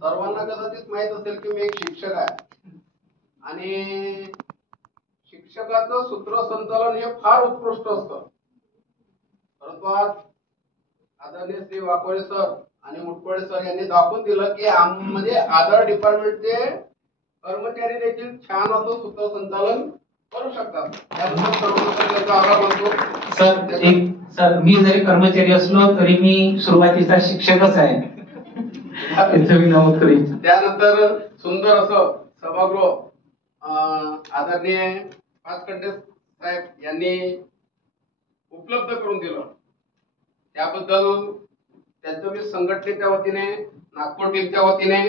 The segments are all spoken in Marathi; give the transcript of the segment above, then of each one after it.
सर्वांना कदाचित माहित असेल की मी एक शिक्षक आहे आणि शिक्षकाचं सूत्रसंचालन हे फार उत्कृष्ट असतं. परंतु आज आदरणीय श्री वाकोळे सर आणि मुटकुळे सर यांनी दाखवून दिलं की म्हणजे आधार डिपार्टमेंटचे कर्मचारी देखील छान असं सूत्रसंचालन करू शकतात. त्याबद्दल सर्वांना त्यांचा आभार मानतो. सर मी जरी कर्मचारी असलो तरी मी सुरुवातीचा शिक्षकच आहे. त्यानंतर सुंदर असं सभागृह आदरणीय पाचखंडे साहेब यांनी उपलब्ध करून दिलं. त्याबद्दल त्यांचं मी संघटनेच्या वतीने नागपूर टीमच्या वतीने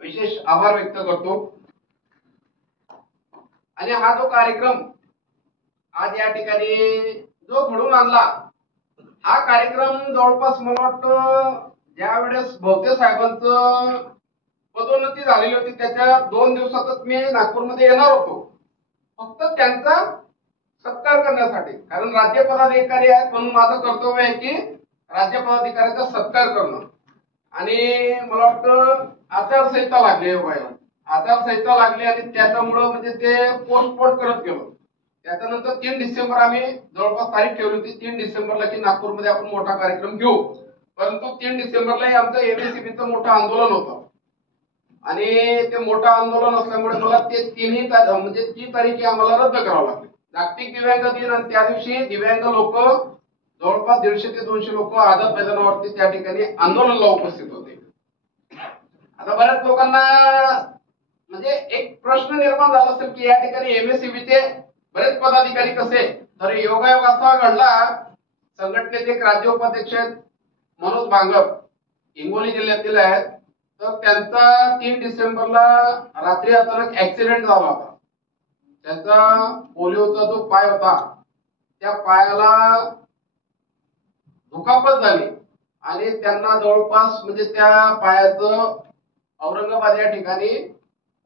विशेष आभार व्यक्त करतो. आणि हा जो कार्यक्रम आज या ठिकाणी जो घडून आणला, हा कार्यक्रम जवळपास मला वाटतं ज्या वेळेस भोवते साहेबांचं पदोन्नती झालेली होती त्याच्या 2 दिवसातच मी नागपूरमध्ये येणार होतो, फक्त त्यांचा सत्कार करण्यासाठी. कारण राज्य पदाधिकारी आहेत म्हणून माझं कर्तव्य आहे की राज्य पदाधिकाऱ्याचा सत्कार करणं. आणि मला वाटतं आचारसंहिता लागली आहे, आचारसंहिता लागली आणि त्याच्यामुळं म्हणजे ते पोस्टपोन करत गेलो. त्याच्यानंतर 3 डिसेंबर आम्ही जवळपास तारीख ठेवली होती 3 डिसेंबरला की नागपूरमध्ये आपण मोठा कार्यक्रम घेऊ. परंतु 3 डिसेंबरलाही आमचं एमएससीबीचं मोठं आंदोलन होतं आणि ते मोठं आंदोलन असल्यामुळे मला ते तीन तारीख आम्हाला रद्द करावं लागली. जागतिक दिव्यांग दिन आणि त्या दिवशी दिव्यांग लोक जवळपास 150 ते 200 लोक आझाद मैदानावरती त्या ठिकाणी आंदोलनाला उपस्थित होते. आता बऱ्याच लोकांना म्हणजे एक प्रश्न निर्माण झाला असेल की या ठिकाणी एमएससीबीचे बरेच पदाधिकारी कसे. तर योगायोग असा घडला, संघटनेचे एक राज्य उपाध्यक्ष मनोज बांगर हिंगोली जिल्ह्यातील आहेत. तर त्यांचा 3 डिसेंबरला रात्री अचानक ऍक्सिडेंट झाला होता. त्यांचा पोलिओचा जो पाय होता त्या पायाला दुखापत झाली आणि त्यांना जवळपास म्हणजे त्या पायाचं औरंगाबाद या ठिकाणी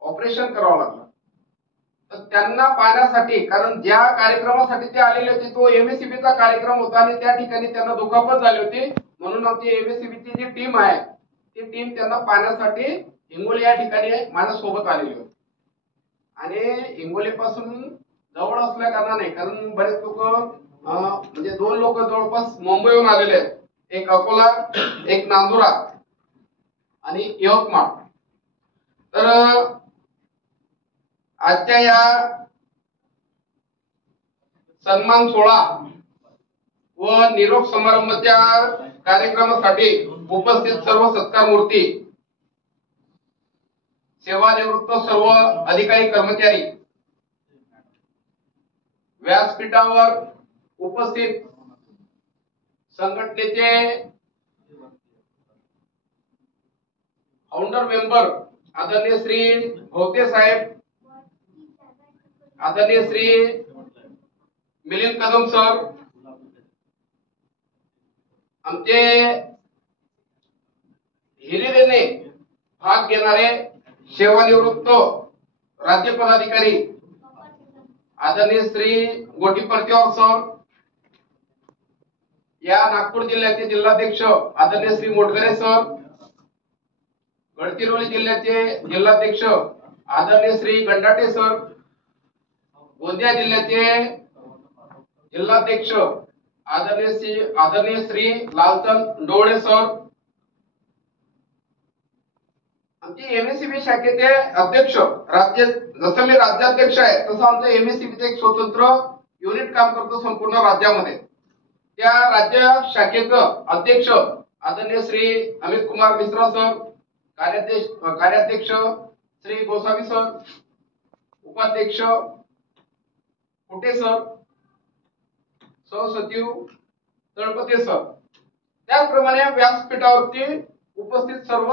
ऑपरेशन करावं लागलं. तर त्यांना पाहण्यासाठी, कारण ज्या कार्यक्रमासाठी ते आलेले होते तो एमएससीबीचा कार्यक्रम होता आणि त्या ठिकाणी त्यांना दुखापत झाली होती, म्हणून आमची एमएससीबीची जी टीम आहे ती टीम त्यांना पाहण्यासाठी हिंगोली या ठिकाणी माझ्यासोबत आलेली होती. आणि हिंगोली पासून जवळ असल्या कारणाने, कारण बरेच लोक म्हणजे 2 लोक जवळपास मुंबईहून आलेले आहेत, एक अकोला एक नांदुरा आणि यवतमाळ. तर आजच्या या सन्मान सोहळा व निरोप समारंभाच्या कार्यक्रमासाठी उपस्थित सर्व सत्कार मूर्ती, सेवानिवृत्त सर्व अधिकारी कर्मचारी, व्यासपीठावर उपस्थित संघटनेचे फाउंडर मेंबर आदरणीय श्री भोवते साहेब, आदरणीय श्री मिलिंद कदम सर, आमचे हिरिरीने भाग घेणारे सेवानिवृत्त राज्य पदाधिकारी आदरणीय श्री गोटीपर्तीवार सर, या नागपूर जिल्ह्याचे जिल्हाध्यक्ष आदरणीय श्री मोटघरे सर, गडचिरोली जिल्ह्याचे जिल्हाध्यक्ष आदरणीय श्री गंडाटे सर, गोंदिया जिल्ह्याचे जिल्हाध्यक्ष आदरणीय श्री लालचंद डोळे सर, आमचे एमएससीबी शाखेचे अध्यक्ष, राज्य जसं मी राज्याध्यक्ष आहे तसं आमचं एमएससीबीचं एक स्वतंत्र युनिट काम करतो संपूर्ण राज्यामध्ये. त्या राज्य शाखेचं अध्यक्ष आदरणीय श्री अमित कुमार मिश्रा सर, कार्याध्यक्ष श्री गोसावी सर, उपाध्यक्ष कुटे सर, सहसचिव तळपते सर, त्याचप्रमाणे व्यासपीठावरती उपस्थित सर्व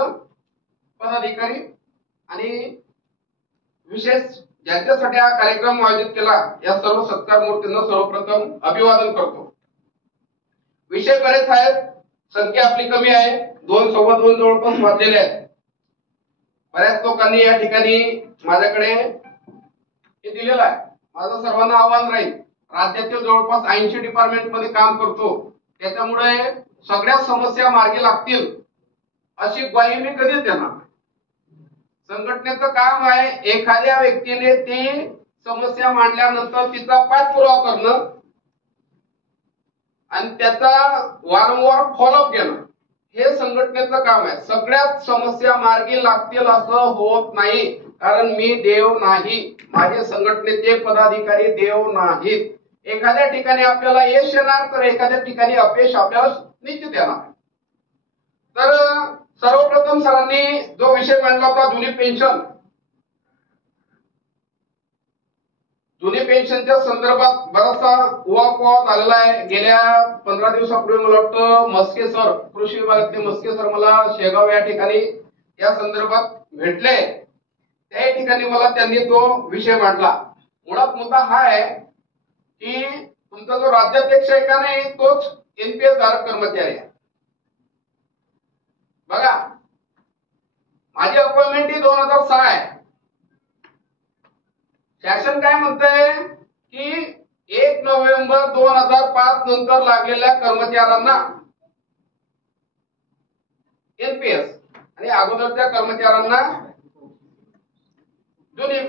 पदाधिकारी आणि विशेष ज्यांच्यासाठी हा कार्यक्रम आयोजित केला या सर्व सत्कार मूर्तींना सर्वप्रथम अभिवादन करतो. विषय बरेच आहेत, संख्या आपली कमी आहे, 2-2:15 जवळपास वाजलेले आहेत. बऱ्याच लोकांनी या ठिकाणी माझ्याकडे हे दिलेलं आहे. माझं सर्वांना आव्हान राहील, राज्यातील जवळपास 80 डिपार्टमेंट मध्ये काम करतो, त्याच्यामुळे सगळ्या समस्या मार्गी लागतील अशी ग्वाही मी कधीच देणार नाही. संघटनेचं काम आहे एखाद्या व्यक्तीने ती समस्या मांडल्यानंतर तिचा पाठपुरावा करणं आणि त्याचा वारंवार फॉलोअप घेणं हे संघटनेचं काम आहे. सगळ्याच समस्या मार्गी लागतील असं होत नाही, कारण मी देव नाही, माझे संघटनेचे पदाधिकारी देव नाहीत. एखाद्या ठिकाणी आपल्याला यश येणार तर एखाद्या ठिकाणी अपयश आपल्याला निश्चित येणार. तर सर्वप्रथम सरांनी जो विषय मांडला होता जुनी पेन्शनच्या संदर्भात बराचसा उहापोह झालेला आहे. गेल्या 15 दिवसापूर्वी मला वाटतं मस्के सर, कृषी विभागातले मस्के सर मला शेगाव या ठिकाणी या संदर्भात भेटले. त्या ठिकाणी मला त्यांनी तो विषय मांडला. मुळात मुद्दा हा आहे की तुमचा जो राज्याध्यक्ष आहे का नाही तोच एनपीएस धारक कर्मचारी आहे. बघा, माझी अपॉइंटमेंट ही 2006 आहे. शासन काय म्हणतंय की 1 नोव्हेंबर 2005 नंतर लागलेल्या कर्मचाऱ्यांना एनपीएस आणि अगोदरच्या कर्मचाऱ्यांना जुनी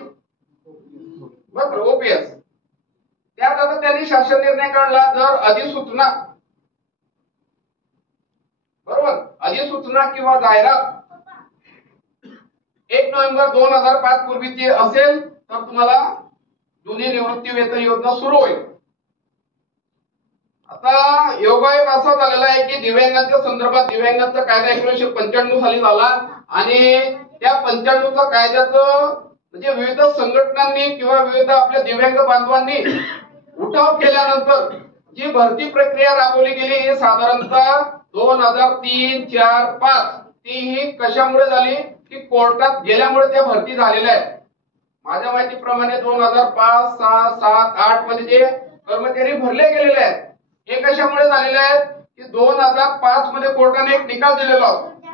बरोबर ओपीएस. त्यात आता त्यांनी शासन निर्णय काढला, जर अधिसूचना बरोबर अधिसूचना किंवा जाहिरात 1 नोव्हेंबर 2005 पूर्वीची असेल तर तुम्हाला जुनी निवृत्ती वेतन योजना सुरू होईल. आता योगायोग असा झालेला आहे की दिव्यांगांच्या संदर्भात दिव्यांगांचा कायदा 1995 साली झाला आणि त्या 95च्या कायद्याचं म्हणजे विविध संघटनांनी किंवा विविध आपल्या दिव्यांग बांधवांनी उठाव केल्यानंतर जी भरती प्रक्रिया राबवली गेली ही साधारणतः 2003, 4, 5 ती ही कशामुळे झाली की कोर्टात गेल्यामुळे त्या भरती झालेल्या आहेत. माझ्या माहितीप्रमाणे 2005, 6, 7, 8 मध्ये जे कर्मचारी भरले गेलेले आहेत हे कशामुळे झालेले आहेत की 2005 मध्ये कोर्टाने एक निकाल दिलेला होता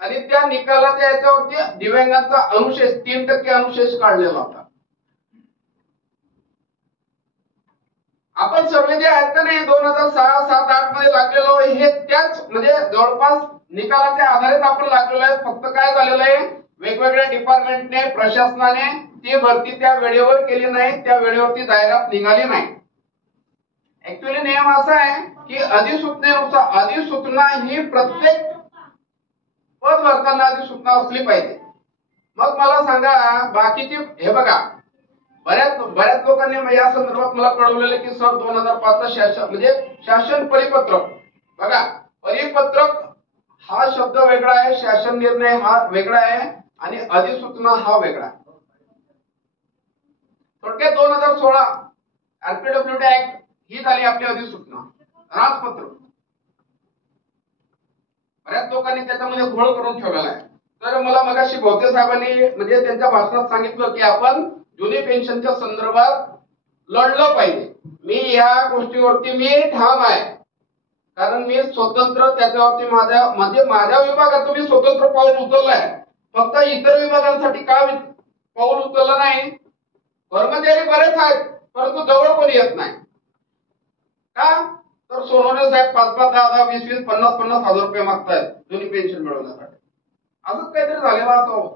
आणि त्या निकालाच्या याच्यावरती दिव्यांगांचा अनुशेष 3% अनुशेष काढलेला होता. आपण सर्व जे आहेत का नाही 2006, 7, 8 मध्ये लागलेलो हे त्याच म्हणजे जवळपास निकालाच्या आधारित आपण लागलेलो आहे. फक्त काय झालेलं आहे वेगवेगळ्या डिपार्टमेंटने प्रशासनाने ती भरती त्या वेळेवर केली नाही, त्या वेळेवरती जाहिरात निघाली नाही. ऍक्च्युअली नियम असा आहे की अधिसूचनेनुसार अधिसूचना ही प्रत्येक पद भरताना अधिसूचना असली पाहिजे. मग मला सांगा बाकीची हे बघा बऱ्याच लोकांनी या संदर्भात मला कळवलेलं की सर 2005 शासन म्हणजे शासन परिपत्रक बघा परिपत्रक हा शब्द वेगळा आहे, शासन निर्णय हा वेगळा आहे आणि अधिसूचना हा वेगळा आहे. थोडक्यात 2016 आरपीडब्ल्यूडी ऍक्ट ही झाली आपली अधिसूचना राजपत्र. बऱ्याच लोकांनी त्याच्यामध्ये घोळ करून ठेवलेला आहे. तर मला मगाशी भोवते साहेबांनी म्हणजे त्यांच्या भाषणात सांगितलं की आपण जुनी पेन्शनच्या संदर्भात लढलं पाहिजे. मी या गोष्टीवरती मी ठाम आहे, कारण मी स्वतंत्र त्याच्यावरती माझ्या विभागाचं मी स्वतंत्र पाऊल उचललंय. फक्त इतर विभागांसाठी का पाऊल उचललं नाही. कर्मचारी बरेच आहेत परंतु जवळ कोणी येत नाही का तर सोनवणे साहेब 5-5, 10-10, 20-20, 50-50 हजार रुपये मागतायत जुनी पेन्शन मिळवण्यासाठी. असंच काहीतरी झालेलं असं.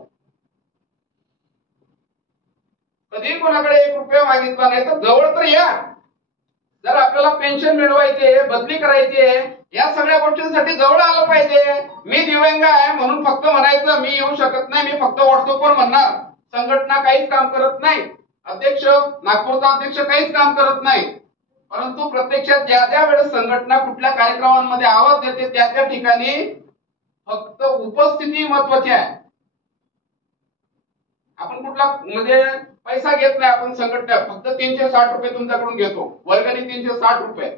कधी कोणाकडे 1 रुपया मागितला नाही तर जवळ तर या. जर आपल्याला पेन्शन मिळवायचे बदली करायची या सगळ्या गोष्टींसाठी जवळ आलं पाहिजे. मी दिव्यांग आहे म्हणून फक्त म्हणायचं मी येऊ शकत नाही, मी फक्त व्हॉट्सअपवर म्हणणार. संघटना काहीच काम करत नाही. अध्यक्ष नागपूरचा अध्यक्ष काहीच काम करत नाही. परंतु प्रत्यक्षात ज्या वेळेस संघटना कुठल्या कार्यक्रमांमध्ये आवाज देते त्या ठिकाणी फक्त उपस्थिती महत्वाची आहे. आपण कुठला म्हणजे पैसा घेत नाही. आपण संघटना फक्त 360 रुपये तुमच्याकडून घेतो. वर्गणी 360 रुपये.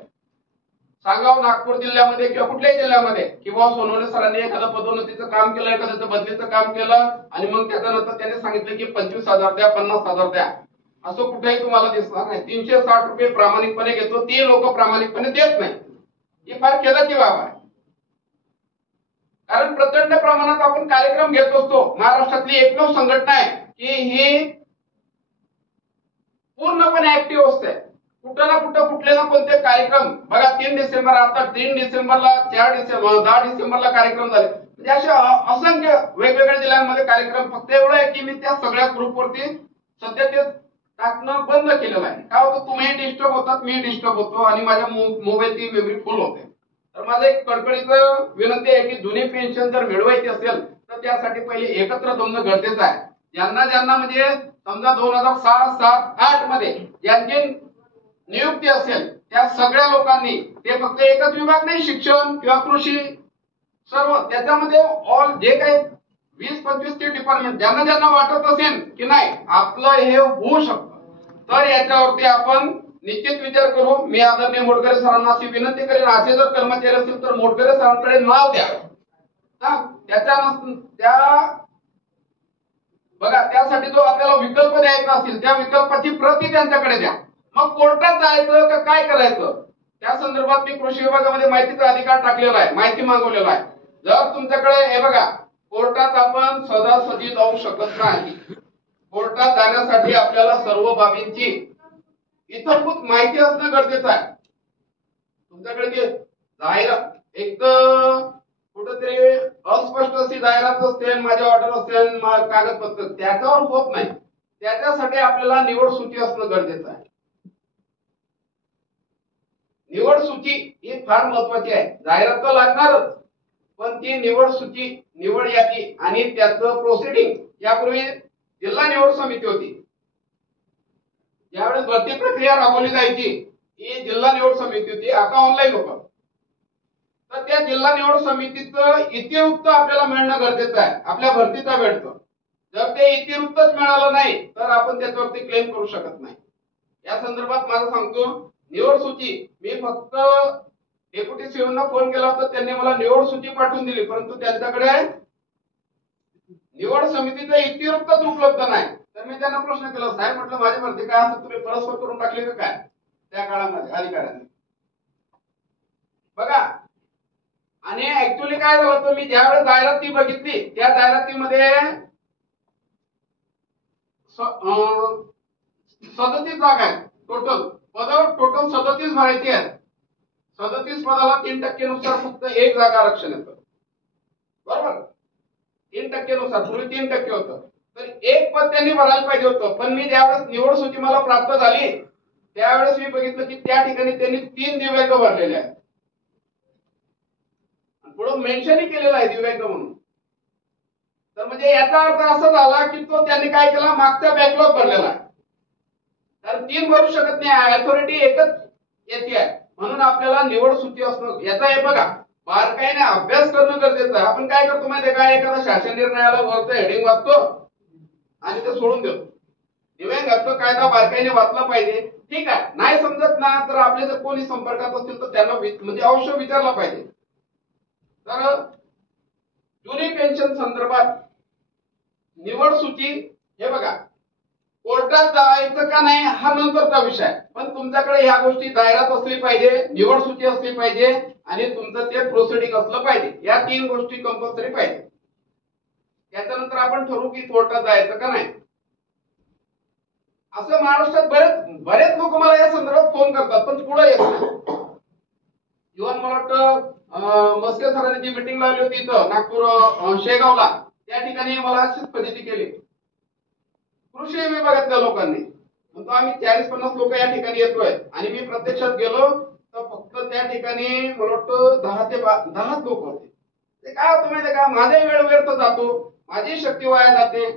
सांगाव नागपूर जिल्ह्यामध्ये किंवा कुठल्याही जिल्ह्यामध्ये किंवा सोनवणे सरांनी एखादं पदोन्नतीचं काम केलं, एखाद्याचं बदलीचं काम केलं आणि मग त्याच्यानंतर त्याने सांगितलं की 25,000 द्या, 50,000 द्या, असं कुठेही तुम्हाला दिसणार नाही. 360 रुपये प्रामाणिकपणे घेतो. ती लोक प्रामाणिकपणे देत नाही. ही फार खेदाची बाब आहे. कारण प्रचंड प्रमाणात आपण कार्यक्रम घेत असतो. महाराष्ट्रातली एकमेव संघटना आहे की ही पूर्णपणे ऍक्टिव्ह असते. कुठं ना कुठं कुठले ना कोणते कार्यक्रम बघा 3 डिसेंबर आता 3 डिसेंबरला 4 डिसेंबर 10 डिसेंबरला कार्यक्रम झाले. म्हणजे असे असंख्य वेगवेगळ्या जिल्ह्यांमध्ये कार्यक्रम. फक्त एवढं आहे की मी त्या सगळ्या ग्रुपवरती सध्या ते टाकणं बंद केलेलं आहे. काय होतं, तुम्ही डिस्टर्ब होतात, मी डिस्टर्ब होतो आणि माझ्या मोबाईलची मेमरी फुल होते. तर माझं एक कडकडीचं विनंती आहे की जुनी पेन्शन जर मिळवायची असेल तर त्यासाठी पहिले एकत्र जमणं गरजेचं आहे. ज्यांना ज्यांना म्हणजे समजा 2006, 7, 8 मध्ये ज्यांची नियुक्ती असेल त्या सगळ्या लोकांनी, ते फक्त एकच विभाग नाही, शिक्षण किंवा कृषी, सर्व त्याच्यामध्ये ऑल जे काही 20-25 ते डिपार्टमेंट ज्यांना ज्यांना वाटत असेल की नाही आपलं हे होऊ शकतं, तर याच्यावरती आपण निश्चित विचार करू. मी आदरणीय मोटकरे सरांना अशी विनंती करेन, असे जर कर्मचारी असतील तर मोटकरे सरांकडे नाव द्या. त्या बघा, त्यासाठी जो आपल्याला विकल्प द्यायचा असेल त्या विकल्पाची प्रती त्यांच्याकडे द्या. मग कोर्टात जायचं का काय करायचं त्या संदर्भात मी कृषी विभागामध्ये माहितीचा अधिकार टाकलेला आहे, माहिती मागवलेला आहे. जर तुमच्याकडे हे बघा, कोर्टात आपण सदासदी जाऊ शकत नाही. कोर्टात जाण्यासाठी आपल्याला सर्व बाबींची इतरभूत माहिती असणं गरजेचं आहे. तुमच्याकडे जे जाहिरात एक तर कुठेतरी अस्पष्ट अशी जाहिरात असते, माझे ऑर्डर असते, कागदपत्र त्याच्यावर होत नाही. त्याच्यासाठी आपल्याला निवड सूची असणं गरजेचं आहे. निवड सूची ही फार महत्वाची आहे. जाहिरात तर लागणारच, पण ती निवड सूची, निवड यादी आणि त्याचं प्रोसिडिंग. यापूर्वी जिल्हा निवड समिती होती, ज्यावेळेस भरती प्रक्रिया राबवली जायची ही जिल्हा निवड समिती होती, आता ऑनलाईन होतं. तर त्या जिल्हा निवड समितीचं इतिवृत्त आपल्याला मिळणं गरजेचं आहे आपल्या भरतीचा वेळचं. जर ते इतिवृत्तच मिळालं नाही तर आपण त्याच्यावरती क्लेम करू शकत नाही. या संदर्भात माझं सांगतो, निवड सूची मी फक्त डेप्युटी सीओना फोन केला होता, त्यांनी मला निवड सूची पाठवून दिली, परंतु त्यांच्याकडे निवड समितीचं इतिवृत्तच उपलब्ध नाही. तर मी त्यांना प्रश्न केला, साहेब म्हटलं माझी भरती काय असं तुम्ही परस्पर करून टाकली का काय त्या काळामध्ये अधिकाऱ्यांनी. बघा, आणि ऍक्च्युअली काय झालं होतं, मी ज्यावेळेस जाहिराती बघितली त्या जाहिरातीमध्ये 37 जागा आहेत टोटल. पदावर टोटल 37 भरायची आहेत. 37 पदाला 3% नुसार फक्त एक जागा आरक्षण येतं, बरोबर. 3% नुसार, पूर्वी 3% होतं, तर एक पद त्यांनी भरायला पाहिजे होतं. पण मी ज्यावेळेस निवड सूची मला प्राप्त झाली त्यावेळेस मी बघितलं की त्या ठिकाणी त्यांनी 3 दिव्यांग भरलेले आहेत. पुढे मेन्शनही केलेलं आहे दिव्यांग म्हणून. तर म्हणजे याचा अर्थ असा झाला की तो त्यांनी काय केला, मागचा बॅकलॉग भरलेला आहे. तर 3 भरू शकत नाही, अथॉरिटी एकच येते आहे. म्हणून आपल्याला निवड सूची असणं, याचा हे बघा बारकाईने अभ्यास करणं गरजेचं आहे. आपण काय करतो माहिती आहे का, एखादा शासन निर्णयाला वरचं हेडिंग वाचतो आणि ते सोडून देतो. दिव्यांगत्व कायदा बारकाईने वाचला पाहिजे. ठीक आहे, नाही समजत ना तर आपले जर कोणी संपर्कात असतील तर त्यांना म्हणजे अवश्य विचारला पाहिजे. तर जुनी पेन्शन संदर्भात निवड सूची हे बघा, कोर्टात जायचं का नाही हा नंतरचा विषय, पण तुमच्याकडे ह्या गोष्टी जाहिरात असली पाहिजे, निवड सूची असली पाहिजे आणि तुमचं ते प्रोसिडिंग असलं पाहिजे. या 3 गोष्टी कंपल्सरी पाहिजे. त्याच्यानंतर आपण ठरवू की कोर्टात जायचं का नाही. असं महाराष्ट्रात बरेच लोक मला या संदर्भात फोन करतात पण पुढे येत नाही. इव्हन मला वाटतं मस्के सरांनी जी मीटिंग लावली होती इथं नागपूर शेगावला, त्या ठिकाणी मला अशीच फजिती केली कृषी विभागातल्या लोकांनी. म्हणतो आम्ही 40-50 लोक या ठिकाणी येतोय आणि मी प्रत्यक्षात गेलो तर फक्त त्या ठिकाणी मला वाटतं 10 ते 10 लोक होते. ते काय होतं माहिती का, माझा वेळ व्यर्थ जातो, माझी शक्ती वाया जाते.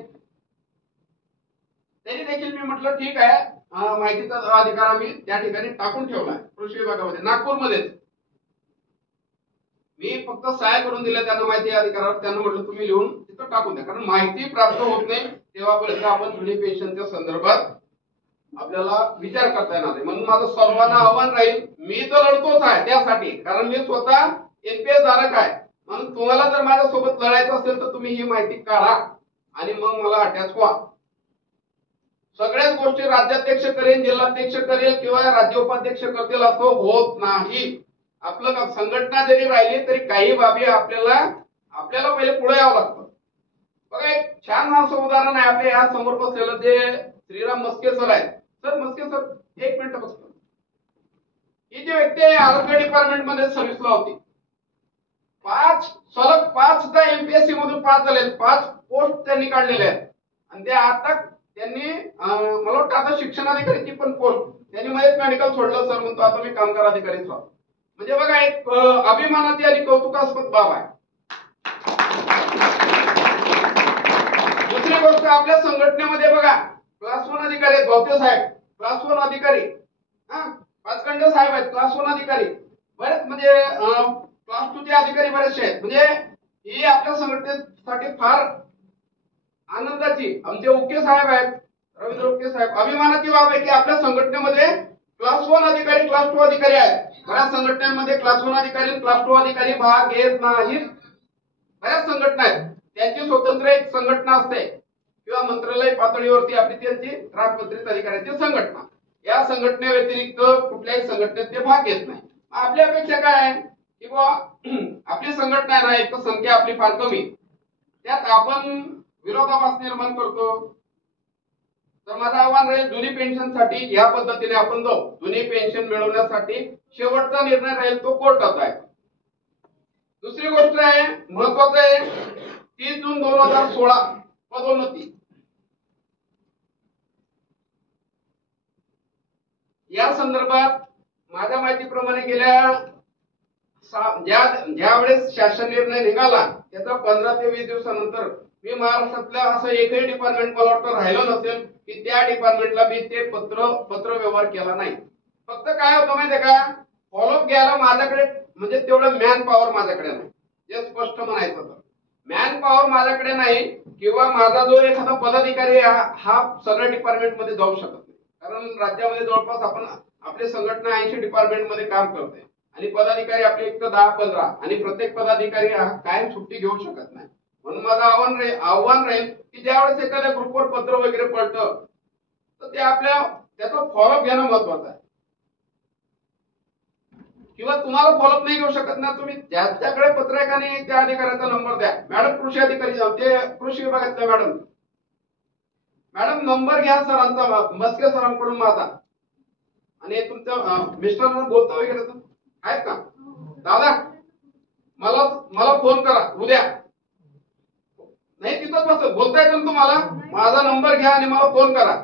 तरी देखील मी म्हटलं ठीक आहे, माहितीचा अधिकार आम्ही त्या ठिकाणी टाकून ठेवलाय कृषी विभागामध्ये नागपूरमध्येच. मी फक्त सहाय्य करून दिल्या त्यांना माहिती अधिकारावर. त्यांना म्हटलं तुम्ही लिहून तिथं टाकून द्या, कारण माहिती प्राप्त होत नाही तेव्हापर्यंत आपण जुनी पेन्शनच्या संदर्भात आपल्याला विचार करता येणार नाही. म्हणून माझं सर्वांना आव्हान राहील, मी तर लढतोच आहे त्यासाठी, कारण मी स्वतः एनपीएस धारक आहे. म्हणून तुम्हाला जर माझ्यासोबत लढायचं असेल तर तुम्ही ही माहिती काढा आणि मग मला अटॅच व्हा. सगळ्याच गोष्टी राज्याध्यक्ष करेल, जिल्हाध्यक्ष करेल किंवा राज्य उपाध्यक्ष करतील असं होत नाही. आपलं संघटना जरी राहिली तरी काही बाबी आपल्याला पहिले पुढे यावं लागतं. बघा, एक छान असं उदाहरण आहे आपल्या या समोर बसलेलं जे श्रीराम मस्के सर आहेत. सर मस्के सर, एक मिनिट बघतो. ही जी व्यक्ती आहे आरोग्य डिपार्टमेंट मध्ये सर्व्हिसला होती, 5 सलग 5दा एमपीएससी मधून पास झाले, 5 पोस्ट त्यांनी काढलेल्या आहेत आणि ते आता त्यांनी मला वाटतं आता शिक्षणाधिकारीची पण पोस्ट त्यांनी मध्येच मेडिकल सोडलं सर म्हणतो आता मी कामगार अधिकारीच राहतो. म्हणजे बघा एक अभिमानाची आणि कौतुकास्पद बाब आहे. दुसरी गोष्ट आपल्या संघटनेमध्ये बघा क्लास 1 अधिकारी आहेत, भोवते साहेब क्लास 1 अधिकारी, पाचखंडे साहेब आहेत क्लास 1 अधिकारी, बरेच म्हणजे क्लास 2 चे अधिकारी बरेचसे आहेत. म्हणजे ही आपल्या संघटनेसाठी फार आनंदाची. आमचे उके साहेब आहेत, रवींद्र उके साहेब, अभिमानाची बाब आहे की आपल्या संघटनेमध्ये क्लास 1 अधिकारी क्लास 2 अधिकारी आहेत. बऱ्याच संघटनांमध्ये क्लास 1 अधिकारी क्लास 2 अधिकारी भाग घेत नाहीत. बऱ्याच संघटना आहेत त्यांची स्वतंत्र एक संघटना असते किंवा मंत्रालय पातळीवरती आपली त्यांची राजपत्रित अधिकाऱ्यांची संघटना. या संघटने व्यतिरिक्त कुठल्याही संघटनेत ते भाग घेत नाही. आपली अपेक्षा काय आहे की बुवा आपली संघटना आहे ना, एक तर संख्या आपली फार कमी, त्यात आपण विरोधाभास निर्माण करतो. तर माझं आव्हान राहील जुनी पेन्शनसाठी या पद्धतीने आपण जाऊ. जुनी पेन्शन मिळवण्यासाठी शेवटचा निर्णय राहील तो कोर्टाचा आहे. दुसरी गोष्ट आहे महत्वाचं आहे 30 जून 2016 पदोन्नती. या संदर्भात माझ्या माहितीप्रमाणे गेल्या ज्या वेळेस शासन निर्णय निघाला त्याचा 15 ते 20 दिवसानंतर मी महाराष्ट्रातल्या असं एकही डिपार्टमेंट मला वाटतं राहिलं नसेल की त्या डिपार्टमेंटला मी ते पत्र व्यवहार केला नाही. फक्त काय होतं माहितीये का, फॉलोअप घ्यायला माझ्याकडे म्हणजे तेवढं मॅन पॉवर माझ्याकडे नाही. जे स्पष्ट म्हणायचं तर मॅन पॉवर माझ्याकडे नाही किंवा माझा जो एखादा पदाधिकारी हा सगळ्या डिपार्टमेंट मध्ये जाऊ शकत नाही. कारण राज्यामध्ये जवळपास आपण आपली संघटना 80 डिपार्टमेंट मध्ये काम करते आणि पदाधिकारी आपले एक तर 10-15 आणि प्रत्येक पदाधिकारी हा कायम सुट्टी घेऊ शकत नाही. म्हणून माझं आव्हान राहील की ज्यावेळेस एखाद्या ग्रुपवर पत्र वगैरे पडतं तर ते त्याचा फॉलोअप घेणं महत्वाचं आहे. किंवा तुम्हाला फॉलोअप नाही घेऊ शकत ना, तुम्ही ज्याच्याकडे पत्र आहे का नाही त्या अधिकाऱ्याचा नंबर द्या. मॅडम कृषी अधिकारी ते कृषी विभागातल्या मॅडम नंबर घ्या सरांचा, मस्के सरांकडून माझा आणि तुमच्या मिस्टरांना बोलता वगैरे आहेत का दादा, मला फोन करा उद्या. नाही तिथंच बसत बोलता येतं तुम्हाला, माझा नंबर घ्या आणि मला फोन करा.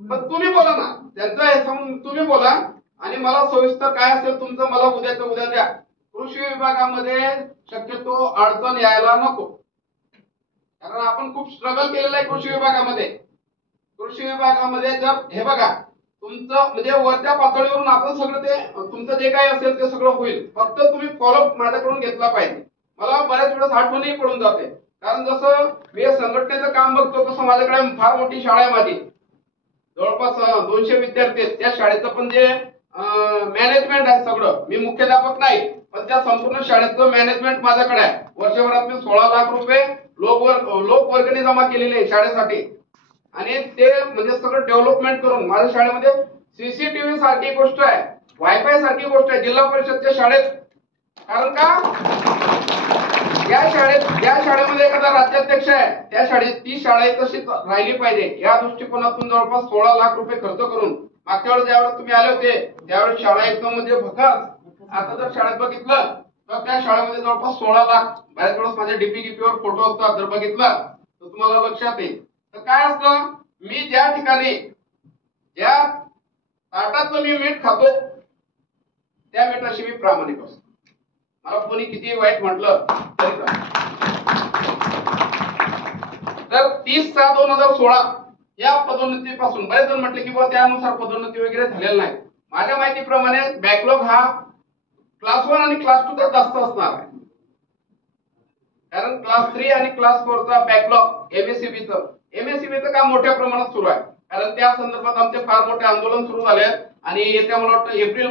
पण तुम्ही बोला ना, त्यांचा हे सांगून तुम्ही बोला आणि मला सविस्तर काय असेल तुमचं मला उद्याचं उद्या द्या. कृषी विभागामध्ये शक्यतो अडचण यायला नको, कारण आपण खूप स्ट्रगल केलेलं आहे कृषी विभागामध्ये. कृषी विभागामध्ये जर हे बघा तुमचं म्हणजे वरच्या पातळीवरून आपण सगळं ते तुमचं जे काही असेल ते सगळं होईल. फक्त तुम्ही फॉलोअप माझ्याकडून घेतला पाहिजे. मला बऱ्याच वेळेस आठवणही पडून जाते, कारण जसं मी संघटनेचं काम बघतो तसं माझ्याकडे फार मोठी शाळा आहे माझी, जवळपास 200 विद्यार्थी आहेत. त्या शाळेचं पण जे मॅनेजमेंट आहे सगळं, मी मुख्याध्यापक नाही पण त्या संपूर्ण शाळेचं मॅनेजमेंट माझ्याकडे आहे. वर्षभरात मी 16 लाख रुपये लोक वर्गणी जमा केलेले आहे शाळेसाठी आणि ते म्हणजे सगळं डेव्हलपमेंट करून माझ्या शाळेमध्ये सीसीटीव्ही सारखी गोष्ट आहे, वायफाय सारखी गोष्ट आहे जिल्हा परिषदच्या शाळेत. कारण का ज्या शाळेमध्ये एखादा राज्याध्यक्ष आहे त्या शाळेत ती शाळा तशी राहिली पाहिजे या दृष्टिकोनातून जवळपास 16 लाख रुपये खर्च करून मागच्या वेळेस ज्यावेळेस तुम्ही आले होते त्यावेळेस शाळा एकदम म्हणजे भकास. आता जर शाळेत बघितलं तर त्या शाळेमध्ये जवळपास 16 लाख, बऱ्याच वेळेस माझ्या डीपीवर फोटो असतात, जर बघितलं तर तुम्हाला लक्षात येईल. तर काय असतं, मी ज्या ठिकाणी ज्या ताटातलं मी मीठ खातो त्या मिठाशी मी प्रामाणिक असतो. मला कोणी किती वाईट म्हटलं तरी तर 30/6/2016 या पदोन्नतीपासून बरेच जण म्हटले की त्यानुसार पदोन्नती वगैरे झालेला नाही. माझ्या माहितीप्रमाणे बॅकलॉग हा क्लास 1 आणि क्लास 2 चा जास्त असणार आहे, कारण क्लास 3 आणि क्लास 4 चा बॅकलॉग एमएससीबीचं काम मोठ्या प्रमाणात सुरू आहे. कारण त्या संदर्भात आमचे फार मोठे आंदोलन सुरू झाले आणि येत्या मला वाटतं एप्रिल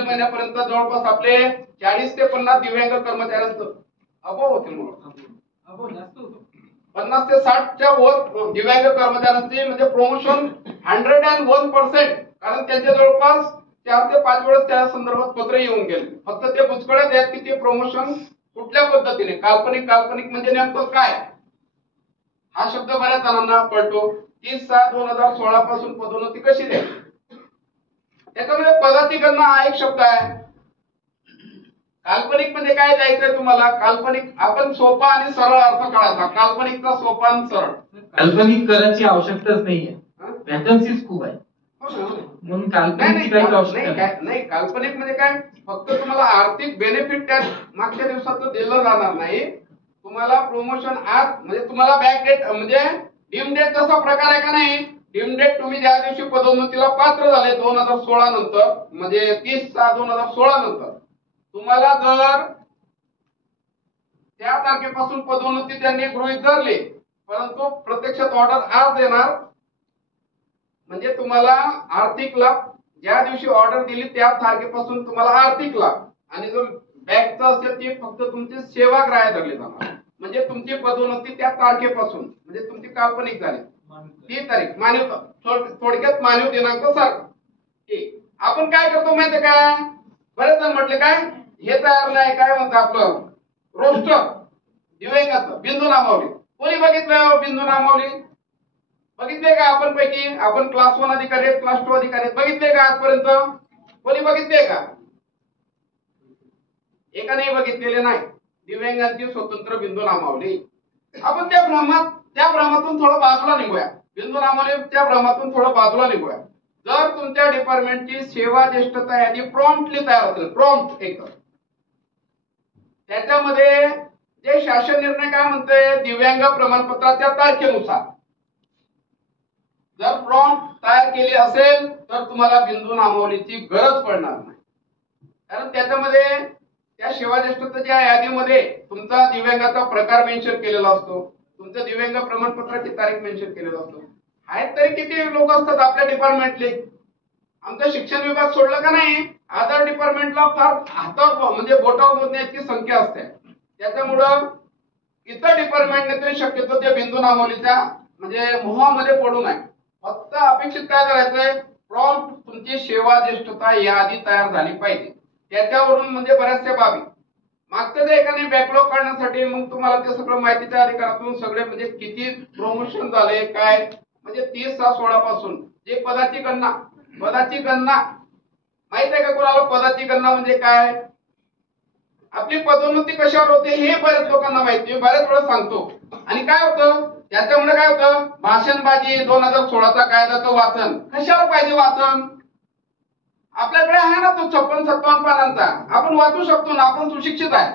महिन्यापर्यंत जवळपास आपले 40 ते 50 दिव्यांग कर्मचाऱ्यांचं अभाव होतील. 50 ते 60च्या वर दिव्यांग कर्मचाऱ्यांचे म्हणजे प्रमोशन 101%, कारण त्यांच्या जवळपास 4 ते 5 वेळेस त्या संदर्भात पत्र येऊन गेले. फक्त ते बुचकळ्यात आहेत की ते प्रमोशन कुठल्या पद्धतीने, काल्पनिक म्हणजे नेमकं काय, हा शब्द बऱ्याच जणांना पडतो. 30/6/2016 पासून पदोन्नती कशी द्यायची, त्याच्यामध्ये पदाधिकाऱ्यांना हा एक शब्द आहे. काल काल्पनिक म्हणजे काय द्यायचंय तुम्हाला? काल्पनिक आपण सोपा आणि सरळ अर्थ कळायचा. काल्पनिकचा सोपा आणि सरळ. काल्पनिक करायची आवश्यकताच नाहीये, हा? व्हॅकन्सीज खूप आहे हो ना, हो ना. म्हणून काल्पनिकची काहीच आवश्यकता नाही. नाही काल्पनिक म्हणजे काय? फक्त तुम्हाला आर्थिक बेनिफिट त्या मागच्या दिवसात दिलं जाणार नाही. तुम्हाला प्रमोशन आज म्हणजे तुम्हाला बॅक डेट म्हणजे डीम डेट जसा प्रकार आहे का नाही, डीम डेट तुम्ही ज्या दिवशी पदोन्नतीला पात्र झाले 2016 नंतर म्हणजे 30/6/2016 नंतर तुम्हाला जर त्या तारखेपासून पदोन्नती त्यांनी गृहीत धरली, परंतु प्रत्यक्षात ऑर्डर आज देणार म्हणजे तुम्हाला आर्थिक लाभ ज्या दिवशी ऑर्डर दिली त्या तारखेपासून तुम्हाला आर्थिक लाभ आणि जो बॅकचा असेल ते फक्त तुमची सेवाग्राह्य धरले जाणार. म्हणजे तुमची पदोन्नती त्या तारखेपासून म्हणजे तुमची काल्पनिक झाली ती तारीख मानव थोडक्यात मानव दिनांक सर. ठीक. आपण काय करतो माहितीये का? बरेच जण म्हटले काय हे तयार नाही, काय म्हणतात आपलं रोस्टर दिव्यांगाचं बिंदू नामावली. कोणी बघितलं बिंदू नामावली? बघितले का आपण पैकी? आपण क्लास 1 अधिकारी आहेत, क्लास 2 अधिकारी आहेत, बघितले का आजपर्यंत? कोणी बघितले का? एका नाही बघितलेले नाही. दिव्यांगांची स्वतंत्र बिंदू नामावली. आपण त्या भ्रमातून थोडं बाजूला निघूया. बिंदू नामावली त्या भ्रमातून थोडं बाजूला निघूया. जर तुमच्या डिपार्टमेंटची सेवा ज्येष्ठता यादी प्रॉम्प्टली तयार असेल, प्रॉम्प्ट एकदम, त्याच्यामध्ये जे शासन निर्णय काय म्हणते, दिव्यांग प्रमाणपत्राच्या तारखेनुसार जर प्रॉम्प्ट तयार केली असेल तर तुम्हाला बिंदू नामावलीची गरज पडणार नाही. कारण त्याच्यामध्ये त्या सेवा ज्येष्ठतेच्या यादीमध्ये तुमचा दिव्यांगाचा प्रकार मेन्शन केलेला असतो, तुमचं दिव्यांग प्रमाणपत्राची तारीख मेन्शन केलेला असतो. आहेत तरी किती लोक असतात आपल्या डिपार्टमेंटले? आमचं शिक्षण विभाग सोडलं का नाही, आधार डिपार्टमेंटला फार हातावर म्हणजे बोटावर मोजण्याची संख्या असते. त्याच्यामुळं इतर डिपार्टमेंटने तरी शक्यतो त्या बिंदू नामावलीच्या म्हणजे मोहामध्ये पडू नये. फक्त अपेक्षित काय करायचंय, प्रॉम्प्ट तुमची सेवा ज्येष्ठता यादी तयार झाली पाहिजे. त्याच्यावरून म्हणजे बऱ्याचशा बाबी मागचं जे एकाने बॅकलॉग काढण्यासाठी मग तुम्हाला ते सगळं माहितीच्या अधिकारातून सगळे म्हणजे किती प्रमोशन झाले काय म्हणजे 30/6/16 पासून जे पदाची गणना माहित आहे का कोणाला? पदाची गणना म्हणजे काय, आपली पदोन्नती कशावर होते हे बऱ्याच लोकांना माहिती. मी बऱ्याच वेळा सांगतो. आणि काय होतं त्याच्यामुळे, काय होतं भाषणबाजी 2016चा कायद्याचं वाचन कशावर पाहिजे? वाचन आपल्याकडे आहे ना तो 56-57 पानांचा, आपण वाचू शकतो ना, आपण सुशिक्षित आहे,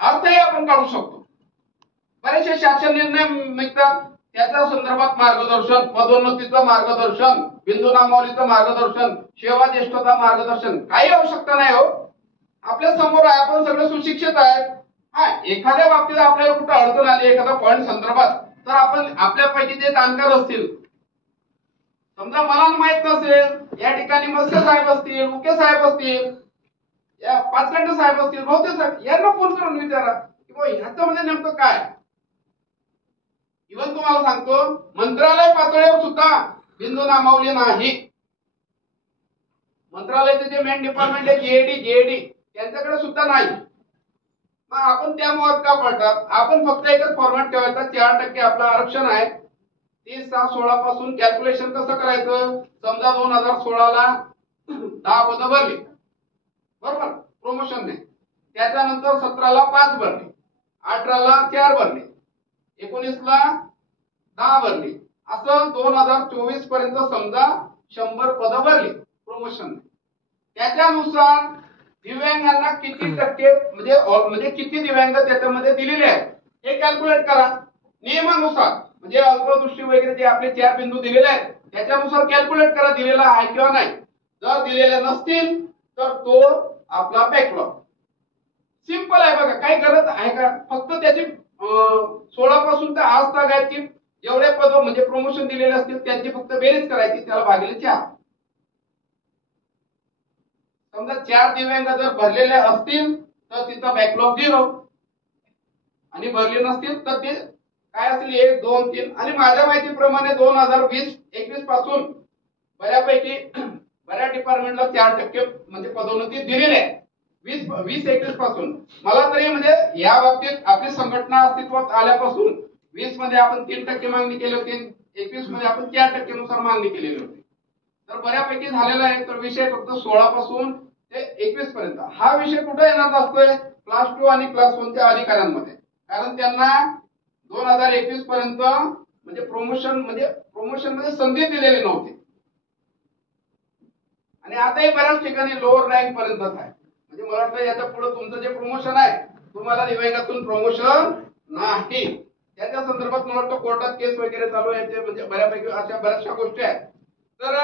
अर्थही आपण काढू शकतो. बरेचसे शासन निर्णय निघतात त्याच्या संदर्भात मार्गदर्शन, पदोन्नतीचं मार्गदर्शन, बिंदू नामावलीचं मार्गदर्शन, सेवा ज्येष्ठता मार्गदर्शन, काही आवश्यकता नाही हो. आपल्या समोर आहे, आपण सगळे सुशिक्षित आहेत. हा, एखाद्या बाबतीत आपल्याला कुठं अडचण आली एखादा पॉईंट संदर्भात तर आपण आपल्यापैकी जे जाणकार असतील, समजा मला माहित नसेल या ठिकाणी मत्स्य साहेब असतील, उके साहेब असतील, या पाचगंड साहेब असतील, बहुतेक साहेब, यांना फोन करून विचारा की ह्याचं म्हणजे नेमकं काय. इव्हन तुम्हाला सांगतो मंत्रालय पातळीवर सुद्धा बिंदू नामावली नाही. मंत्रालयाचे जे मेन डिपार्टमेंट आहे जेएडी त्यांच्याकडे सुद्धा नाही. मग आपण त्या मुळात का पडतात? आपण फक्त एकच फॉर्मॅट ठेवायचा, 4% आपलं आरक्षण आहे. 30/6/16 पासून कॅल्क्युलेशन कसं करायचं? समजा 2016 ला 10 पदं भरली, बरोबर, प्रमोशनने. त्याच्यानंतर 17 ला 5 भरली, 18 ला 4 भरली, 19 ला 10 भरली, असं 2024 पर्यंत समजा 100 पदं भरली प्रमोशन. त्याच्यानुसार दिव्यांगांना किती टक्के म्हणजे किती दिव्यांग त्याच्यामध्ये दिलेले आहेत हे कॅल्क्युलेट करा नियमानुसार. म्हणजे अल्पदृष्टी वगैरे जे आपले 4 बिंदू दिलेले आहेत त्याच्यानुसार कॅल्क्युलेट करा दिलेला आहे किंवा नाही. जर दिलेले नसतील तर तो आपला बॅकलॉग. सिंपल आहे बघा, काही गरज आहे का? फक्त त्याची 16 पासून तर आज तागायची जेवढे पद म्हणजे प्रमोशन दिलेले असतील त्यांची फक्त बेरीज करायची, त्याला भागिले 4. समजा 4 दिव्यांग जर भरलेले असतील तर तिचा बॅकलॉग 0 आणि भरले नसतील तर ते काय असेल 1 2 3. आणि माझ्या माहितीप्रमाणे 2020-21 पासून बऱ्यापैकी बऱ्याच डिपार्टमेंटला 4% म्हणजे पदोन्नती दिलेली आहे. 20-21 पासून मला तरी म्हणजे या बाबतीत आपली संघटना अस्तित्वात आल्यापासून 20 मध्ये आपण 3% मागणी केली होती, 21 मध्ये आपण 4% नुसार मागणी केलेली होती. तर बऱ्यापैकी झालेला आहे. तर विषय फक्त 16 पासून ते 21 पर्यंत हा विषय कुठे येणार असतोय क्लास 2 आणि क्लास 1 च्या अधिकाऱ्यांमध्ये, कारण त्यांना 2021 पर्यंत म्हणजे प्रमोशन मध्ये संधी दिलेली नव्हती आणि आताही बऱ्याच ठिकाणी लोअर रँक पर्यंतच आहे. म्हणजे मला वाटतं याच्या पुढे तुमचं जे प्रमोशन आहे तुम्हाला दिव्यांगातून प्रमोशन नाही. त्याच्या संदर्भात मला वाटतं कोर्टात केस वगैरे चालू आहे, ते म्हणजे बऱ्यापैकी अशा बऱ्याचशा गोष्टी आहेत. तर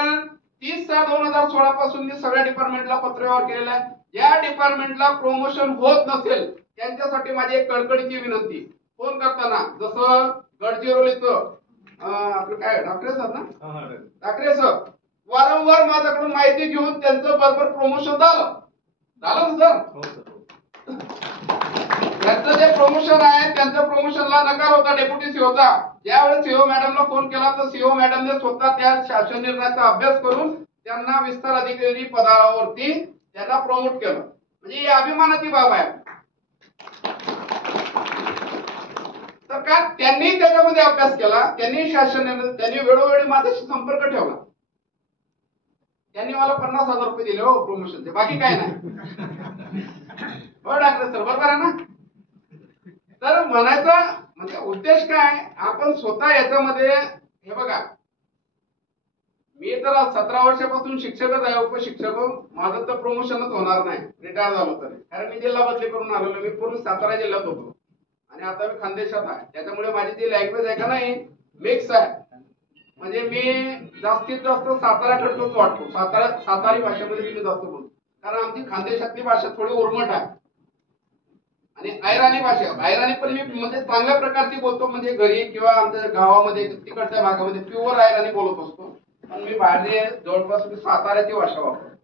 30/6/2016 पासून मी सगळ्या डिपार्टमेंटला पत्रव्यवहार केलेला आहे. ज्या डिपार्टमेंटला प्रमोशन होत नसेल त्यांच्यासाठी माझी एक कळकळीची विनंती, फोन करताना जसं गडचिरोलीचं आपलं काय ठाकरे सर ना, ठाकरे सर वारंवार माझ्याकडून माहिती घेऊन त्यांचं बरोबर प्रमोशन झालं ना सर. त्यांचं जे प्रमोशन आहे त्यांच्या प्रमोशनला नकार होता डेप्युटी सीओचा. ज्यावेळेस सीओ मॅडमला फोन केला तर सीओ मॅडमने स्वतः त्या शासन निर्णयाचा अभ्यास करून त्यांना विस्तार अधिकारी पदावरती त्यांना प्रमोट केलं. म्हणजे ही अभिमानाची बाब आहे. तर का त्यांनी त्याच्यामध्ये अभ्यास केला, त्यांनी शासन निर्णय, त्यांनी वेळोवेळी माझ्याशी संपर्क ठेवला. त्यांनी मला 50,000 रुपये दिले हो प्रमोशनचे, बाकी काय नाही. हो डॉक्टर सर बरोबर आहे ना. तर म्हणायचा म्हणजे उद्देश काय, आपण स्वतः याच्यामध्ये हे बघा, मी तर 17 वर्षापासून शिक्षकच आहे, उपशिक्षक. माझं तर प्रमोशनच होणार नाही रिटायर झालो तरी, कारण मी जिल्हा बदली करून आलेलो. मी पूर्ण सातारा जिल्ह्यात होतो आणि आता मी खानदेशात आहे. त्याच्यामुळे माझी जी लँग्वेज आहे का नाही मिक्स आहे. म्हणजे मी जास्तीत जास्त साताऱ्याकडचंच वाटतो, सातारी भाषेमध्ये मी जास्त बोलतो, कारण आमची खानदेशातली भाषा थोडी उर्मट आहे आणि ऐराणी भाषा. ऐराणी पण मी म्हणजे चांगल्या प्रकारची बोलतो, म्हणजे घरी किंवा आमच्या गावामध्ये तिकडच्या भागामध्ये प्युअर ऐराणी बोलत असतो. पण मी बाहेर जवळपास मी साताऱ्याची भाषा वापरतो.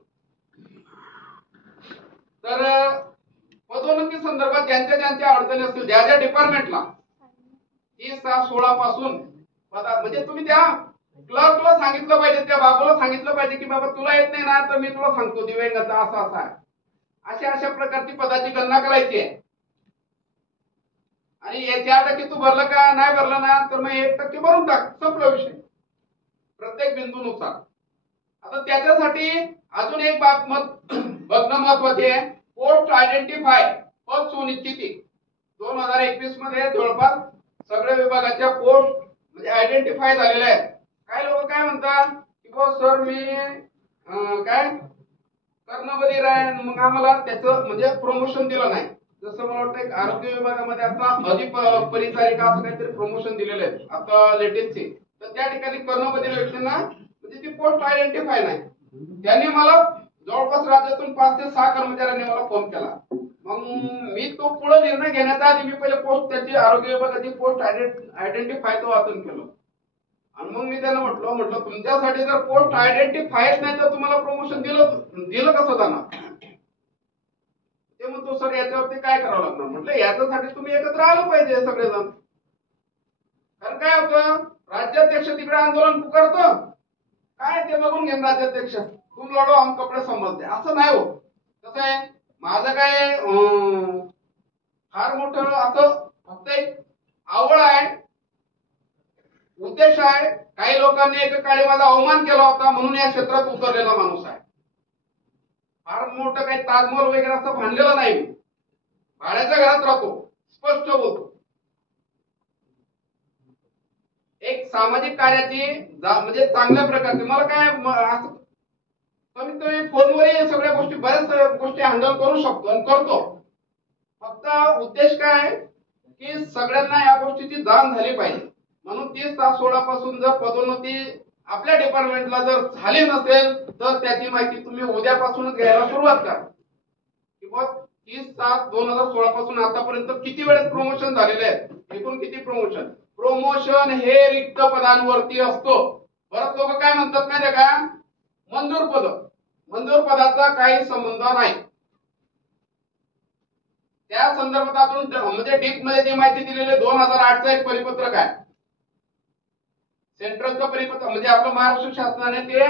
तर पदोन्नती संदर्भात ज्यांच्या अडचणी असतील, ज्या डिपार्टमेंटला 30/6/16 पासून म्हणजे तुम्ही त्या क्लर्कला सांगितलं पाहिजे, त्या बाबूला सांगितलं पाहिजे की बाबा तुला येत नाही ना तर मी तुला सांगतो दिव्यांगाचा असा असा आहे. अशा प्रकारची पदाची गणना करायची आहे आणि 4% तू भरलं का नाही भरलं ना तर मग 1% भरून टाक, संपला विषय प्रत्येक बिंदूनुसार. आता त्याच्यासाठी अजून एक बाब बघणं महत्वाचे आहे, पोस्ट आयडेंटिफाय पद सुनिश्चिती. 2021 मध्ये जवळपास सगळ्या विभागाच्या पोस्ट म्हणजे आयडेंटिफाय झालेल्या आहेत. काय लोक काय म्हणतात की बॉस सर मी काय कर्णबधीर आहे, मग आम्हाला त्याचं म्हणजे प्रमोशन दिलं नाही. जसं मला वाटतं आरोग्य विभागामध्ये आता अधिक परिचारिका असं काहीतरी प्रमोशन दिलेलं आहे आता लेटेस्टचे. तर त्या ठिकाणी कर्णबधीर व्यक्तींना म्हणजे ती पोस्ट आयडेंटिफाय नाही. त्यांनी मला जवळपास राज्यातून 5 ते 6 कर्मचाऱ्यांनी मला फोन केला. मग मी तो पुढे निर्णय घेण्याच्या आधी मी पहिले पोस्ट त्याची आरोग्य विभागाची पोस्ट आयडेंटिफाय वाचन केलं आणि मग मी त्यांना म्हटलं तुमच्यासाठी जर पोस्ट आयडेंटिफायच नाही तर तुम्हाला प्रमोशन दिलं कसं जाणार. ते म्हणतो सर याच्यावरती काय करावं लागणार. म्हटलं याच्यासाठी तुम्ही एकत्र आलं पाहिजे सगळेजण. कारण काय होतं राज्याध्यक्ष तिकडे आंदोलन पुकारतो, काय ते बघून घेईन राज्याध्यक्ष, तुम लढो हम कपडे संभालते, असं नाही हो. कसं आहे माझं काय फार मोठं असं फक्त एक आवड आहे, उद्देश आहे. काही लोकांनी एका काळी माझा अवमान केला होता म्हणून या क्षेत्रात उतरलेला माणूस आहे. फार मोठं काही ताजमहल वगैरे असं बांधलेलं नाही, भाड्याच्या घरात राहतो, स्पष्ट बोलतो. एक सामाजिक कार्याची म्हणजे चांगल्या प्रकारचे मला काय असं कमीत कमी फोनवर सगळ्या गोष्टी बऱ्याच गोष्टी हँडल करू शकतो आणि करतो. फक्त उद्देश काय की सगळ्यांना या गोष्टीची जाण झाली पाहिजे. म्हणून 30/6/16 पासून जर पदोन्नती आपल्या डिपार्टमेंटला जर झाली नसेल तर त्याची माहिती तुम्ही उद्यापासूनच घ्यायला सुरुवात करा. किंवा 30/7/2016 पासून आतापर्यंत किती वेळेस प्रमोशन झालेले आहेत, एकूण किती प्रमोशन हे रिक्त पदांवरती असतो. परत लोक काय म्हणतात माहितीये का, मंजूर पदाचा काही संबंध नाही. त्या संदर्भात म्हणजे डीप मध्ये जी माहिती दिलेली 2008चा एक परिपत्रक आहे, सेंट्रलचं परिपत्रक म्हणजे आपलं महाराष्ट्र शासनाने ते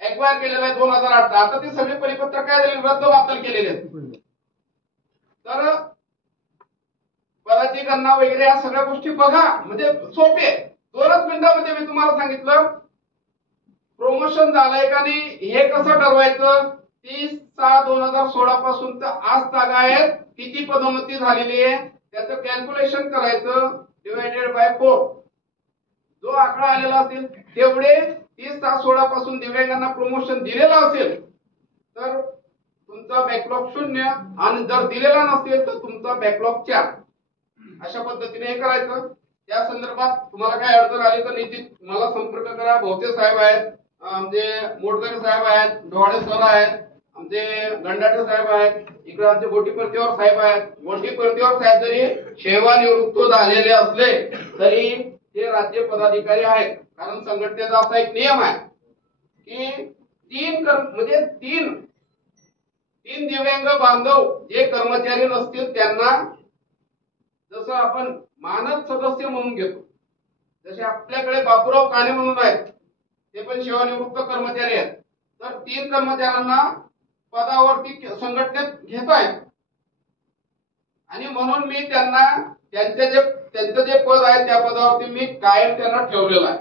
एक्वायर केलेलं आहे 2008. आता ते सगळे परिपत्रक काय झाले रद्द बातल केलेले आहेत. तर पदाची गणना वगैरे या सगळ्या गोष्टी बघा, म्हणजे सोपे आहे. 2च मिनिटांमध्ये मी तुम्हाला सांगितलं प्रमोशन झालंय का नाही हे कसं ठरवायचं, 30/6/2016 पासून तर आज तागायत किती पदोन्नती झालेली आहे त्याचं कॅल्क्युलेशन करायचं, डिवायडेड बाय 4. जो आकडा आलेला असेल तेवढे 30/6/16 पासून दिव्यांगांना प्रमोशन दिलेलं असेल तर तुमचा बॅकलॉग 0 आणि जर दिलेला नसेल तर तुमचा बॅकलॉग 4. अशा पद्धतीने हे करायचं. त्या संदर्भात तुम्हाला काय अडचण आली तर निश्चित मला संपर्क करा. भोवते साहेब आहेत, आमचे मोडकरी साहेब आहेत, डोळे सर आहेत, आमचे गंडाटे साहेब आहेत, इकडे आमचे गोटी परतीवर साहेब आहेत. गोटी परतीवर साहेब जरी सेवानिवृत्त झालेले असले तरी ते राज्य पदाधिकारी आहेत. कारण संघटनेचा असा एक नियम आहे की तीन दिव्यांग बांधव जे कर्मचारी नसतील त्यांना जसं आपण मानद सदस्य म्हणून घेतो, जसे आपल्याकडे बापूराव काणे म्हणून आहेत, ते पण सेवानिवृत्त कर्मचारी आहेत, तर 3 कर्मचाऱ्यांना पदावरती संघटनेत घेत आहेत. आणि म्हणून मी त्यांना त्यांचं जे पद आहे त्या पदावरती मी कायम त्यांना ठेवलेलं आहे.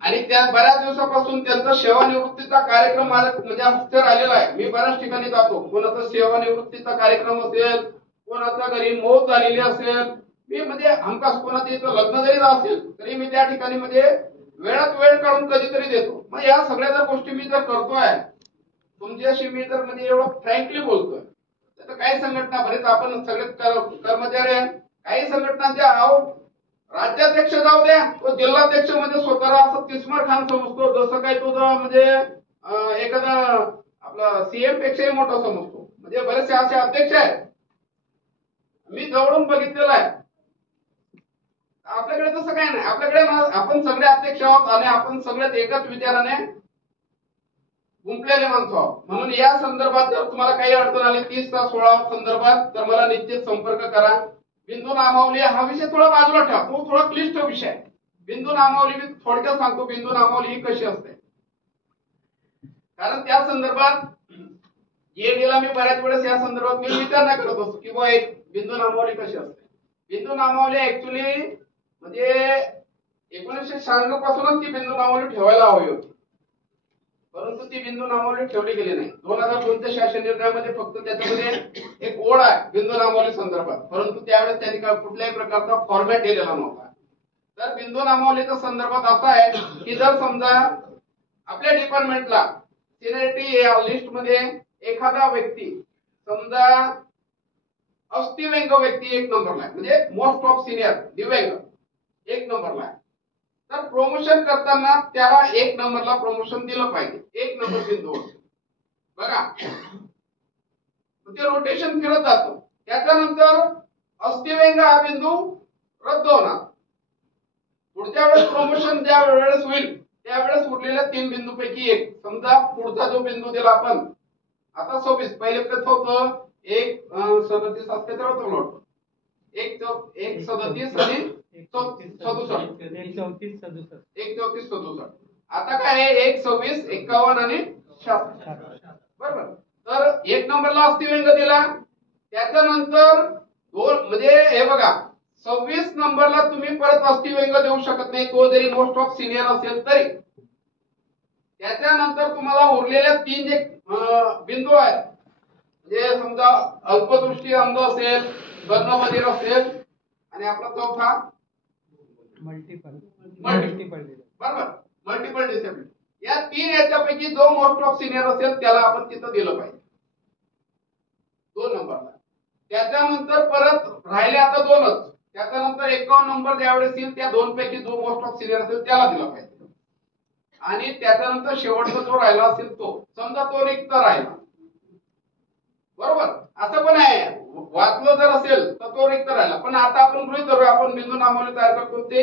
आणि त्या बऱ्याच दिवसापासून त्यांचा सेवानिवृत्तीचा कार्यक्रम माझ्या हस्त्यावर आलेला आहे. मी बऱ्याच ठिकाणी जातो, कोणाचा सेवानिवृत्तीचा कार्यक्रम असेल, कोणाचा घरी मौत झालेली असेल, मी म्हणजे हमखास कोणाचं इथं लग्न जरी असेल तरी मी त्या ठिकाणी म्हणजे वेळात वेळ काढून कधीतरी देतो. मग या सगळ्या जर गोष्टी मी जर करतोय तुमच्याशी, मी जर म्हणजे एवढं फ्रँकली बोलतोय, तर काही संघटना बरेच आपण सगळे कर्मचारी आहेत, काही संघटनांच्या राज्याध्यक्ष जाऊ द्या, तो जिल्हाध्यक्ष म्हणजे स्वतःला असं तिस्मर खान समजतो, जसं काय तो म्हणजे एखादा आपला सीएम पेक्षाही मोठा समजतो. म्हणजे बरेचसे असे अध्यक्ष आहेत, मी जवळून बघितलेलं आहे. आपल्याकडे तसं काही नाही. आपल्याकडे आपण सगळे अध्यक्ष आहोत आणि आपण सगळेच एकच विचाराने गुंपलेले माणसं आहोत. म्हणून या संदर्भात जर तुम्हाला काही अडचण आली 30/16 संदर्भात तर मला निश्चित संपर्क करा. बिंदू नामावली हा विषय थोडा बाजूला ठेवा, तो थोडा क्लिष्ट विषय आहे. बिंदू नामावली मी थोडक्यात सांगतो, बिंदू नामावली ही कशी असते. कारण त्या संदर्भात ला मी बऱ्याच वेळेस या संदर्भात मी विचारणा करत असतो की बुवा एक बिंदू नामावली कशी असते. बिंदू नामावली ऍक्च्युली म्हणजे 1996 पासूनच ती बिंदू नामावली ठेवायला हवी होती, परंतु ती बिंदू नामावली ठेवली गेली नाही. 2002च्या शासन निर्णयामध्ये फक्त त्याच्यामध्ये एक ओळ आहे बिंदू नामावली संदर्भात, परंतु त्यावेळेस त्यांनी कुठल्याही प्रकारचा फॉर्मॅट दिलेला नव्हता. तर बिंदू नामावलीच्या संदर्भात असा आहे की जर समजा आपल्या डिपार्टमेंटला सिनियरिटी या लिस्ट मध्ये एखादा व्यक्ती समजा अस्थिव्यंग व्यक्ती 1 नंबरला आहे, म्हणजे मोस्ट ऑफ सिनियर दिव्यांग 1 नंबरला आहे, तर प्रमोशन करताना त्याला 1 नंबरला प्रमोशन दिलं पाहिजे. 1 नंबर बिंदूवर बघा ते रोटेशन फिरत जातं. त्याच्यानंतर अस्थिव्यंग हा बिंदू रद्द होणार. पुढच्या वेळेस प्रमोशन ज्या वेळेस होईल त्यावेळेस उरलेल्या 3 बिंदूपैकी एक, समजा पुढचा जो बिंदू दिला आपण आता 26, पहिले कसं होतं 1 37 असते तर होतं नोट 1 37 आणि 1 34 67. आता काय आहे 1 26 51 आणि 66 बरोबर. तर 1 नंबरला अस्थिव्यंग दिला, त्याच्यानंतर दोन म्हणजे हे बघा 26 नंबरला तुम्ही परत अस्थिव्यंग देऊ शकत नाही, तो जरी मोस्ट ऑफ सिनियर असेल तरी. त्याच्यानंतर तुम्हाला उरलेल्या 3 जे बिंदू आहेत, म्हणजे समजा अल्पदृष्टी अंध असेल, कर्णबधिर असेल आणि आपला चौथा मल्टिपल बरोबर मल्टिपल डिसेबिलिटी, या 3 याच्यापैकी जो मोस्ट ऑफ सिनियर असेल त्याला आपण तिथं दिलं पाहिजे 2 नंबरला. त्याच्यानंतर परत राहिले आता 2च, त्याच्यानंतर 51 नंबर ज्यावेळेस येईल त्या 2 पैकी जो मोस्ट ऑफ सिनियर असेल त्याला दिला पाहिजे. आणि त्याच्यानंतर शेवटचा जो राहिला असेल तो समजा तो रिक्त राहिला बरोबर, असं पण आहे वाचलं जर असेल तर तो रिक्त राहिला. पण आता आपण गृहीत धरूया आपण बिंदू नामावली तयार करतो ते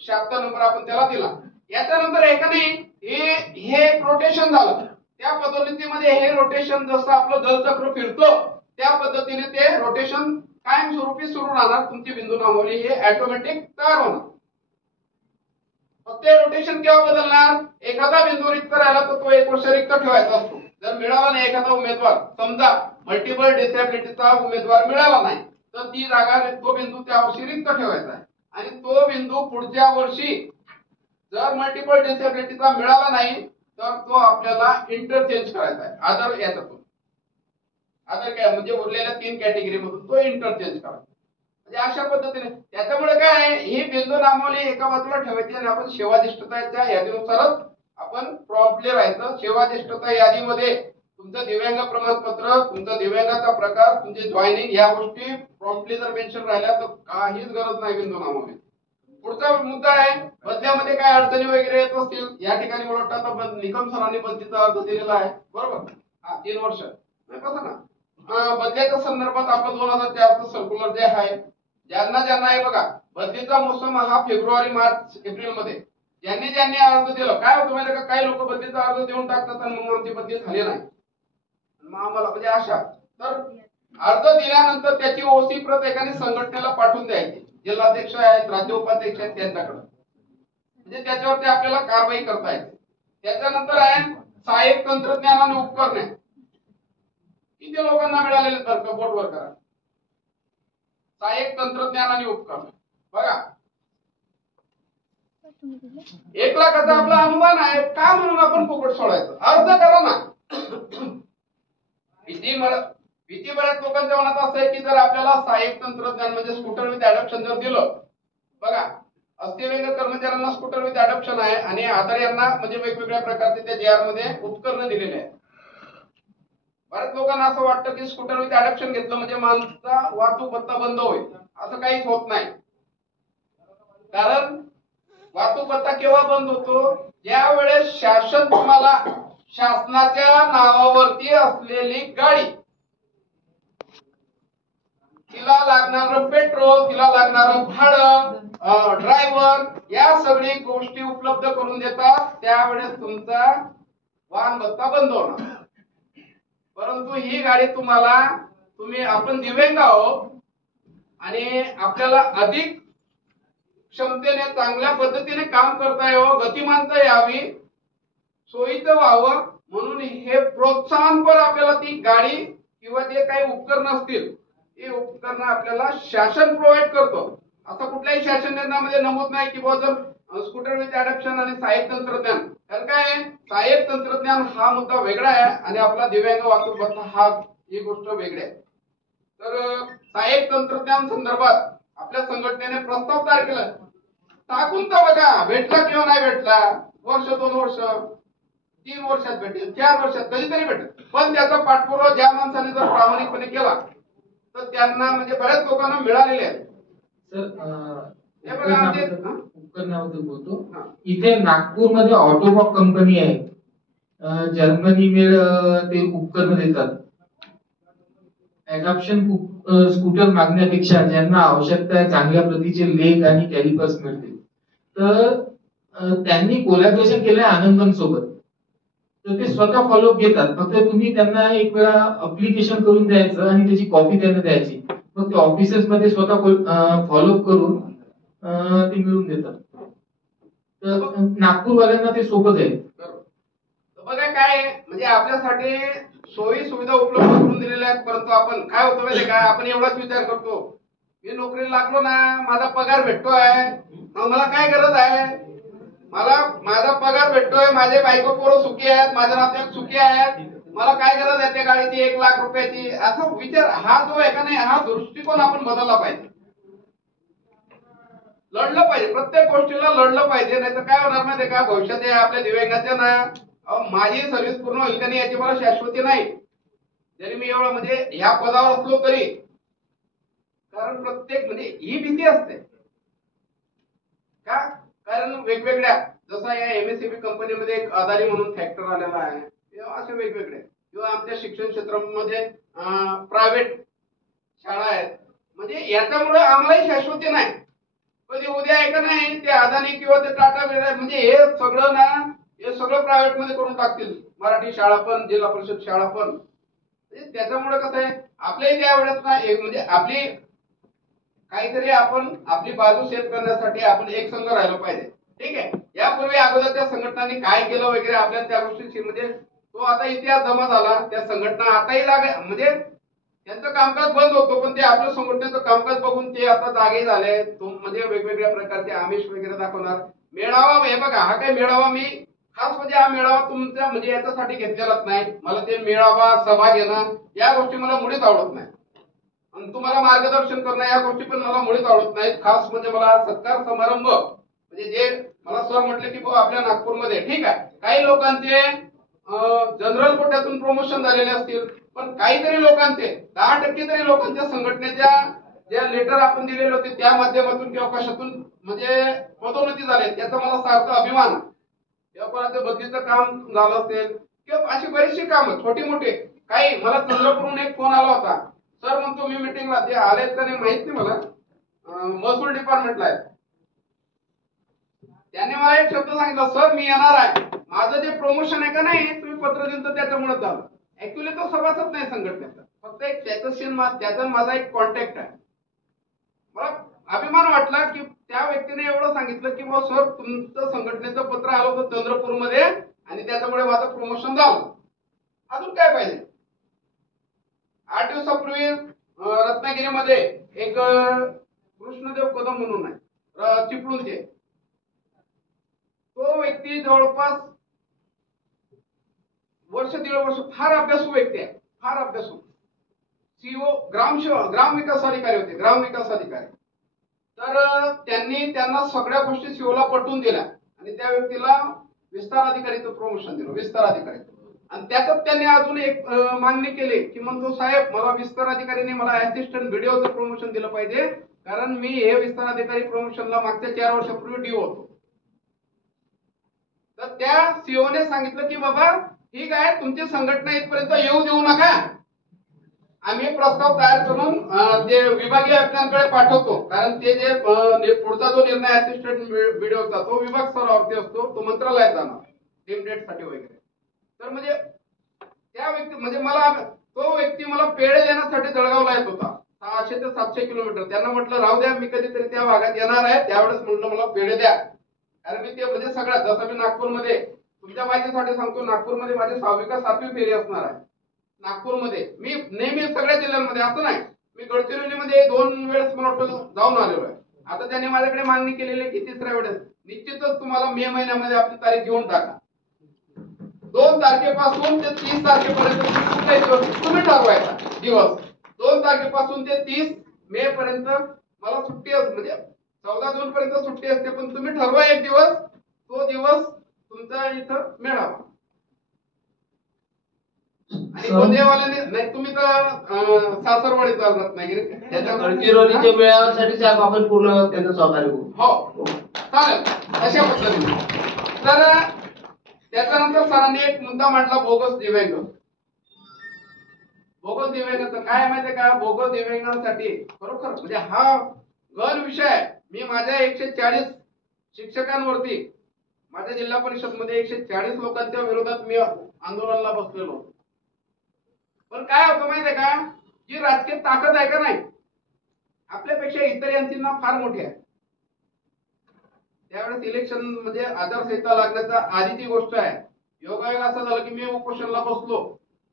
76 नंबर आपण त्याला दिला. याच्यानंतर एकाने हे रोटेशन झालं, त्या पद्धतीमध्ये हे रोटेशन जसं आपलं जलचक्र फिरतो त्या पद्धतीने ते रोटेशन कायमस्वरूपी सुरू राहणार. तुमची बिंदू नामावली हे ऑटोमॅटिक तयार होणार. फक्त रोटेशन केव्हा बदलणार, एखादा बिंदू रिक्त राहिला तर तो 1 वर्ष रिक्त ठेवायचा असतो. जर मिळाला नाही एखादा उमेदवार, समजा मल्टिपल डिसेबिलिटीचा उमेदवार मिळाला नाही तर ती जागा तो बिंदू त्या वर्षी रिक्त ठेवायचा आहे आणि तो बिंदू पुढच्या वर्षी जर मल्टिपल डिसेबिलिटीचा मिळाला नाही तर तो आपल्याला इंटरचेंज करायचा आहे अदर याच्यातून. अदर काय म्हणजे उरलेल्या 3 कॅटेगरी मधून तो इंटरचेंज करायचा. म्हणजे अशा पद्धतीने त्याच्यामुळे काय आहे, ही बिंदू नामावली एका बाजूला ठेवायची आणि आपण सेवादिष्टताच्या यादीनुसारच आपण प्रॉम्प्टली राहायचं. सेवादिष्टता यादीमध्ये तुमचं दिव्यांग प्रमाणपत्र, तुमचा दिव्यांगाचा प्रकार, तुमचे जॉईनिंग या गोष्टी प्रॉम्प्टली जर मेन्शन राहिल्या तर काहीच गरज नाही बिंदू नामावली. पुढचा मुद्दा आहे बदल्यामध्ये काय अडचणी वगैरे येत असतील. या ठिकाणी मला वाटतं आता निकम सरांनी बदलीचा अर्ज दिलेला आहे, बरोबर. हा 3 वर्ष नाही कसं ना. बदल्याच्या संदर्भात आपण 2004 सर्क्युलर जे आहे ज्यांना आहे बघा, बदलीचा मोसम हा फेब्रुवारी मार्च एप्रिल मध्ये ज्यांनी अर्ज दिला काय होतं माहिती का, काही लोक बदलीचा अर्ज देऊन टाकतात आणि मग आमची बदली झाली नाही. मग आम्हाला म्हणजे अशा तर अर्ज दिल्यानंतर त्याची ओसी प्रत एकाने संघटनेला पाठवून द्यायची. जिल्हाध्यक्ष आहेत, राज्य उपाध्यक्ष आहेत त्यांच्याकडे, म्हणजे त्याच्यावरती आपल्याला कारवाई करता येते. त्याच्यानंतर आहे सहाय्यक तंत्रज्ञान आणि उपकरणे. किती लोकांना मिळालेले तर बोर्डवर करा. सहाय्यक तंत्रज्ञान आणि उपकरण बघा 1 लाखाचा आपला अनुमान आहे. का म्हणून आपण फुकट सोडायचं, अर्ज करा ना. भीती बऱ्याच लोकांच्या मनात असं आहे की जर आपल्याला सहाय्यक तंत्रज्ञान म्हणजे स्कूटर विथ अडॉप्शन जर दिलं, बघा अस्थिव्यंग कर्मचाऱ्यांना स्कूटर विथ अडॉप्शन आहे आणि आधार यांना म्हणजे वेगवेगळ्या प्रकारचे त्या जेआर मध्ये उपकरण दिलेले आहेत. बऱ्याच लोकांना असं वाटतं की स्कूटर विथ अडॉप्शन घेतलं म्हणजे माणसा वाहतूक भत्ता बंद होईल. असं काहीच होत नाही. कारण वाहतूक भत्ता केव्हा बंद होतो, ज्या वेळेस शासन तुम्हाला शासनाच्या नावावरती असलेली गाडी, तिला लागणारं पेट्रोल, तिला लागणारं भाडं, ड्रायव्हर या सगळी गोष्टी उपलब्ध करून देतात, त्यावेळेस तुमचा वाहन भत्ता बंद होणार. परंतु ही गाडी तुम्हाला आपण दिव्यांग आहोत आणि आपल्याला अधिक क्षमतेने चांगल्या पद्धतीने काम करता यावं, गतिमानता यावी, सोयीचं व्हावं म्हणून हे प्रोत्साहनपर आपल्याला ती गाडी किंवा जे काही उपकरण असतील हे उपकरण आपल्याला शासन प्रोव्हाइड करतो. असं कुठल्याही शासन निर्णयामध्ये नमूद नाही की बुवा जर स्कूटर विथ अडॉप्शन आणि सहाय्यक तंत्रज्ञान, तर काय सहाय्यक तंत्रज्ञान हा मुद्दा वेगळा आहे आणि आपला दिव्यांग वाहतूक भत्ता हा ही गोष्ट वेगळी आहे. तर सहाय्यक तंत्रज्ञान संदर्भात आपल्या संघटनेने प्रस्ताव तयार केला. टाकून तर बघा भेटला किंवा नाही भेटला, वर्ष 2 वर्ष 3 वर्षात भेटेल, 4 वर्षात कधीतरी भेटेल. पण त्याचा पाठपुरावा ज्या माणसाने जर प्रामाणिकपणे केला तर त्यांना म्हणजे बऱ्याच लोकांना मिळालेले आहेत. सर उपकरणाबद्दल बोलतो. इथे नागपूरमध्ये ऑटोबॉक कंपनी आहे, जर्मनी मेड ते उपकरण देतात. अडॉप्शन स्कूटर मागण्यापेक्षा ज्यांना आवश्यकता आहे चांगल्या प्रतीचे लेग आणि कॅलिपर्स मिळतील, तर त्यांनी कोलॅबोरेशन केलंय आनंदन सोबत. तर ते स्वतः फॉलोअप घेतात. फक्त तुम्ही त्यांना एक वेळा अप्लिकेशन करून द्यायचं आणि त्याची कॉपी त्यांना द्यायची. मग ते ऑफिसेस मध्ये स्वतः फॉलोअप करून ते मिळवून देतात. तर नागपूरवाल्यांना ते सोपं जाईल. बघा काय म्हणजे आपल्यासाठी सोयी सुविधा उपलब्ध करून दिलेल्या आहेत. परंतु आपण काय होतं माहिती काय, आपण एवढाच विचार करतो मी नोकरीला लागलो ना, माझा पगार भेटतोय, मग मला काय गरज आहे, मला माझा पगार भेटतोय, माझे बायको पोरं सुखी आहेत, माझे नातेवाईक सुखी आहेत, मला काय गरज आहे त्या गाडीची 1 लाख रुपयाची. असा विचार हा जो आहे का नाही, हा दृष्टिकोन आपण बदलला पाहिजे. लढलं पाहिजे, प्रत्येक गोष्टीला लढलं पाहिजे. नाही तर काय होणार माहिती का, भविष्यात आपल्या दिव्यांगाच्या ना माझी सर्व्हिस पूर्ण होईल का नाही याची मला शाश्वती नाही, जरी मी एवढं म्हणजे ह्या पदावर असलो तरी. कारण प्रत्येक म्हणजे ही भीती असते का, कारण वेगवेगळ्या जसा या एमएससीबी कंपनीमध्ये एक अदानी म्हणून फॅक्टर आलेला आहे, असे वेगवेगळे किंवा आमच्या शिक्षण क्षेत्रामध्ये प्रायव्हेट शाळा आहेत, म्हणजे याच्यामुळे आम्हालाही शाश्वती नाही. कधी उद्या आहे का नाही ते अदानी किंवा ते टाटा म्हणजे हे सगळं ना, हे सगळं प्रायव्हेट मध्ये करून टाकतील. मराठी शाळा पण, जिल्हा परिषद शाळा पण. त्याच्यामुळे कसं आहे आपल्याही त्यावेळेस ना एक म्हणजे आपली काहीतरी आपण आपली बाजू सेट करण्यासाठी आपण एक संघ राहिलो पाहिजे. ठीक आहे, यापूर्वी अगोदरच्या संघटनांनी काय केलं वगैरे आपल्याला त्या गोष्टी म्हणजे तो आता इतिहास जमा झाला. त्या संघटना आताही म्हणजे त्यांचं कामकाज बंद होतो, पण ते आपल्या संघटनेचं कामकाज बघून ते आता जागे झाले. तो म्हणजे वेगवेगळ्या प्रकारचे आमिष वगैरे दाखवणार, मेळावा हे बघा, हा काय मेळावा मी खास म्हणजे हा मेळावा तुमच्या म्हणजे याच्यासाठी घेतलेलाच नाही. मला ते मेळावा सभा घेणं या गोष्टी मला मुळीच आवडत नाही, आणि तुम्हाला मार्गदर्शन करणं या गोष्टी पण मला मुळीच आवडत नाहीत. खास म्हणजे मला सत्कार समारंभ म्हणजे जे मला सर म्हटले की बाबा आपल्या नागपूरमध्ये ठीक आहे काही लोकांचे जनरल कोट्यातून प्रमोशन झालेले असतील, पण काहीतरी लोकांचे 10% तरी लोकांच्या संघटनेच्या ज्या लेटर आपण दिलेले होते त्या माध्यमातून किंवा कशातून म्हणजे पदोन्नती झाली, त्याचा मला सार्थ अभिमान. किंवा कोणाचं बदलीचं काम झालं असेल किंवा अशी बरीचशी कामं छोटी मोठी. काही मला चंद्रपूरहून एक फोन आला होता, सर म्हणतो मी मिटिंगला ते आलेत का नाही माहित नाही मला, महसूल डिपार्टमेंटला आहे. त्यांनी मला एक शब्द सांगितला, सर मी येणार आहे, माझं जे प्रमोशन आहे का नाही तुम्ही पत्र दिलं तर त्याच्यामुळे झालं. ऍक्च्युली तो सभासद नाही संघटनेचा, फक्त एक त्याचा माझा एक कॉन्टॅक्ट आहे. मला अभिमान वाटला की त्या व्यक्तीने एवढं सांगितलं की मग सर तुमचं संघटनेचं पत्र आलं होतं चंद्रपूरमध्ये आणि त्याच्यामुळे माझं प्रमोशन झालं. अजून काय पाहिजे. 8 दिवसापूर्वी रत्नागिरीमध्ये एक कृष्णदेव कदम म्हणून आहे चिपळूणचे, तो व्यक्ती जवळपास वर्ष 1.5 वर्ष फार अभ्यासू व्यक्ती आहे, फार अभ्यासू. सीओ ग्राम विकास अधिकारी होते, ग्राम विकास अधिकारी. तर त्यांना सगळ्या गोष्टी सीओला पटवून दिल्या आणि त्या व्यक्तीला विस्तार अधिकारीचं प्रमोशन दिलं, विस्तार अधिकारी. आणि त्याच्यात त्यांनी अजून एक मागणी केली की म्हणतो साहेब मला विस्तार अधिकारीने मला असिस्टंट व्हिडिओचं प्रमोशन दिलं पाहिजे, कारण मी हे विस्तार अधिकारी प्रमोशनला मागच्या 4 वर्षापूर्वी डी होतो. तर त्या सीओने सांगितलं की बाबा ठीक आहे तुमची संघटना इथपर्यंत येऊ देऊ नका, आम्ही प्रस्ताव तयार करून ते विभागीय आयुक्तांकडे पाठवतो, कारण ते जे पुढचा जो निर्णय असिस्टंट व्हिडिओचा तो विभाग स्तरावरती असतो, तो मंत्रालयात जाणार टीम डेट साठी वगैरे. तर म्हणजे त्या व्यक्ती म्हणजे तो व्यक्ती मला पेढे देण्यासाठी जळगावला येत होता 600 ते 700 किलोमीटर. त्यांना म्हटलं राहू द्या मी कधीतरी त्या भागात येणार आहे त्यावेळेस म्हटलं मला पेढे द्या, कारण मी ते म्हणजे सगळ्यात जसं मी नागपूरमध्ये तुमच्या माहितीसाठी सांगतो, नागपूरमध्ये माझी 6वी का 7वी फेरी असणार आहे. नागपूरमध्ये मी नेहमी सगळ्या जिल्ह्यांमध्ये असं नाही, मी गडचिरोलीमध्ये 2 वेळेस मला वाटतं जाऊन आलेलो आहे. आता त्यांनी माझ्याकडे मागणी केलेली की 3ऱ्या वेळेस निश्चितच तुम्हाला मे महिन्यामध्ये आपली तारीख घेऊन टाका. 2 तारखेपासून ते 30 तारखेपर्यंत तुम्ही ठरवायचा दिवस. 2 तारखेपासून ते 30 मे पर्यंत मला सुट्टी म्हणजे 14 जून पर्यंत सुट्टी असते, पण तुम्ही ठरवा एक दिवस, तो दिवस तुमचा इथं मेळावा. आणि गोंदियावाल्याने नाही तुम्ही तर सासरवाडी चालत नाही त्याच्या गडचिरोलीच्या मेळाव्यासाठी आपण पूर्ण त्यांना सहकार्य करू. हो चालेल अशा पद्धतीने. तर त्याच्यानंतर सरांनी एक मुद्दा मांडला बोगस दिव्यांग. बोगस दिव्यांगाचं काय माहितीये का, बोगस दिव्यांगांसाठी खरोखर म्हणजे हा गहन विषय आहे. मी माझ्या 140 शिक्षकांवरती माझ्या जिल्हा परिषद मध्ये 140 लोकांच्या विरोधात मी आंदोलनाला बसलेलो. पण काय होतं माहितीये का, जी राजकीय ताकद आहे का नाही आपल्यापेक्षा इतर यांची फार मोठी आहे. त्यावेळेस इलेक्शन म्हणजे आचारसंहिता लागण्याचा आधीची गोष्ट आहे. योगायोग असं झालं की मी उपोषणला बसलो.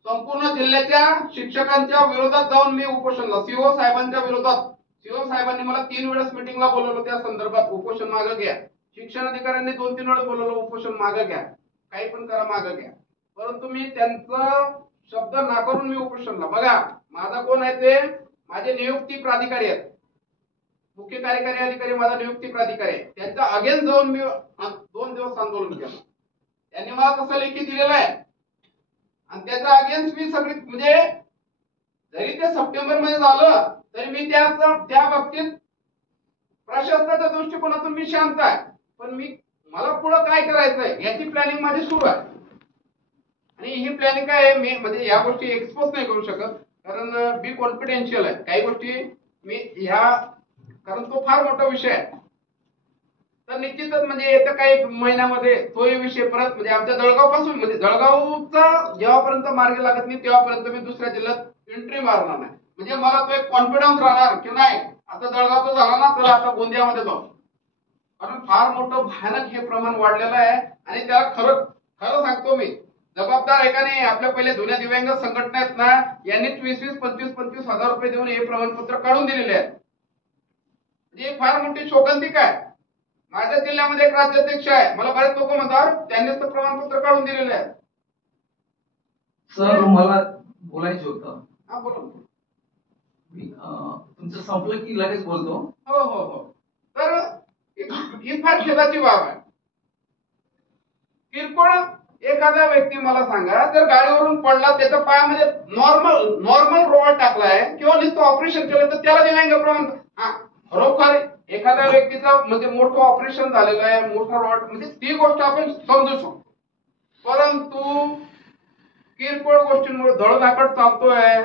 संपूर्ण जिल्ह्याच्या शिक्षकांच्या विरोधात जाऊन मी उपोषणला, सीओ साहेबांच्या विरोधात. सीओ साहेबांनी मला 3 वेळेस मिटिंगला बोलवलं त्या संदर्भात, उपोषण मागे घ्या. शिक्षण अधिकाऱ्यांनी 2-3 वेळेस बोलवलं उपोषण मागे घ्या, काही पण करा मागे घ्या. परंतु मी त्यांचा शब्द नाकारून मी उपोषणला. बघा माझा कोण आहे ते माझे नियुक्ती प्राधिकारी आहेत, मुख्य कार्यकारी अधिकारी माझा नियुक्ती प्राधिकारी आहे. त्यांच्या अगेन्स्ट जाऊन मी 2 दिवस आंदोलन केलं. त्यांनी मला तसं लेखी दिलेलं आहे आणि त्याच्या अगेन्स्ट मी सगळी म्हणजे जरी ते सप्टेंबर मध्ये झालं तरी मी त्या बाबतीत प्रशासनाच्या दृष्टिकोनातून मी शांत आहे. पण मला पुढे काय करायचंय याची प्लॅनिंग माझी सुरू आहे. आणि ही प्लॅनिंग काय आहे मी म्हणजे या गोष्टी एक्सपोज नाही करू शकत, कारण बी कॉन्फिडेन्शियल आहे काही गोष्टी मी कारण तो फार मोठा विषय आहे. तर निश्चितच म्हणजे येत्या काही महिन्यामध्ये तोही विषय परत म्हणजे आमच्या जळगाव पासून म्हणजे जळगावचा जेव्हापर्यंत मार्गी लागत नाही तेव्हापर्यंत मी दुसऱ्या जिल्ह्यात एंट्री मारणार नाही. म्हणजे मला तो एक कॉन्फिडन्स राहणार की नाही आता जळगावचा झाला ना चला आता गोंदियामध्ये जाऊ, कारण फार मोठं भयानक हे प्रमाण वाढलेलं आहे. आणि त्याला खरं सांगतो मी जबाबदार आहे का नाही आपल्या पहिले जुन्या दिव्यांग संघटना आहेत ना, यांनी 20-25 हजार रुपये देऊन हे प्रमाणपत्र काढून दिलेले आहेत. म्हणजे फार मोठी शोकांतिका आहे. माझ्या जिल्ह्यामध्ये एक राज्याध्यक्ष आहे, मला बरेच लोक म्हणतात त्यांनीच तर प्रमाणपत्र काढून दिलेले आहे. सर मला बोलायचं होतं. हा बोला. तुमचं संपलं की लगेच बोलतो. हो हो हो. तर ही फार खेदाची बाब आहे. किरकोळ एखादा व्यक्ती मला सांगा, जर गाडीवरून पडला, त्याच्या पायामध्ये नॉर्मल रोड टाकलाय किंवा नुसतं ऑपरेशन केलं तर त्याला दिव्यांग प्रमाण. हा खरोखर एखाद्या व्यक्तीचं म्हणजे मोठं ऑपरेशन झालेलं आहे, मोठा रॉड, म्हणजे ती गोष्ट आपण समजू शकतो. परंतु किरकोळ गोष्टींमुळे धडधाकट चालतोय,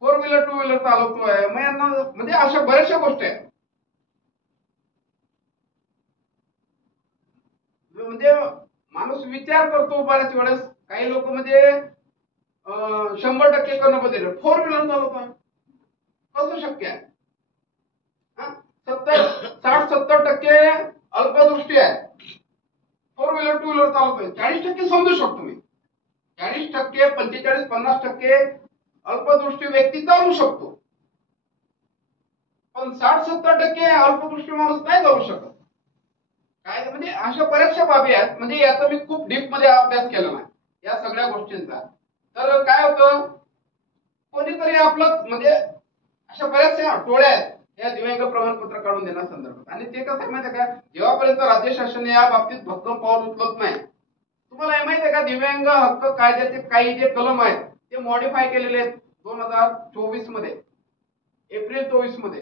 फोर व्हीलर टू व्हीलर चालवतोय, मग यांना म्हणजे अशा बऱ्याचशा गोष्टी आहेत. म्हणजे माणूस विचार करतो बऱ्याच वेळेस, काही लोक म्हणजे 100% करणं बदल फोर व्हीलर चालवतोय, कसं शक्य आहे? 60-70% अल्पदृष्टी आहे, फोर व्हीलर टू व्हीलर चालवतोय. 40% समजू शकतो मी, 40%, 45-50% अल्पदृष्टी व्यक्ती चालू शकतो, पण 60-70% अल्पदृष्टी माणूस नाही चालू शकत. काय म्हणजे अशा बऱ्याचशा बाबी आहेत. म्हणजे याचा मी खूप डीप मध्ये अभ्यास केला नाही या सगळ्या गोष्टींचा. तर काय होतं, कोणीतरी आपलं म्हणजे अशा बऱ्याचशा टोळ्या आहेत या दिव्यांग प्रमाणपत्र काढून देण्यासंदर्भात. आणि ते कसं माहिती आहे का, जेव्हापर्यंत राज्य शासन या बाबतीत भक्कम पाऊल उचलत नाही, तुम्हाला हे माहिती आहे का, दिव्यांग हक्क कायद्याचे काही जे कलम आहेत ते मॉडिफाय केलेले आहेत 2024 मध्ये, एप्रिल 24 मध्ये.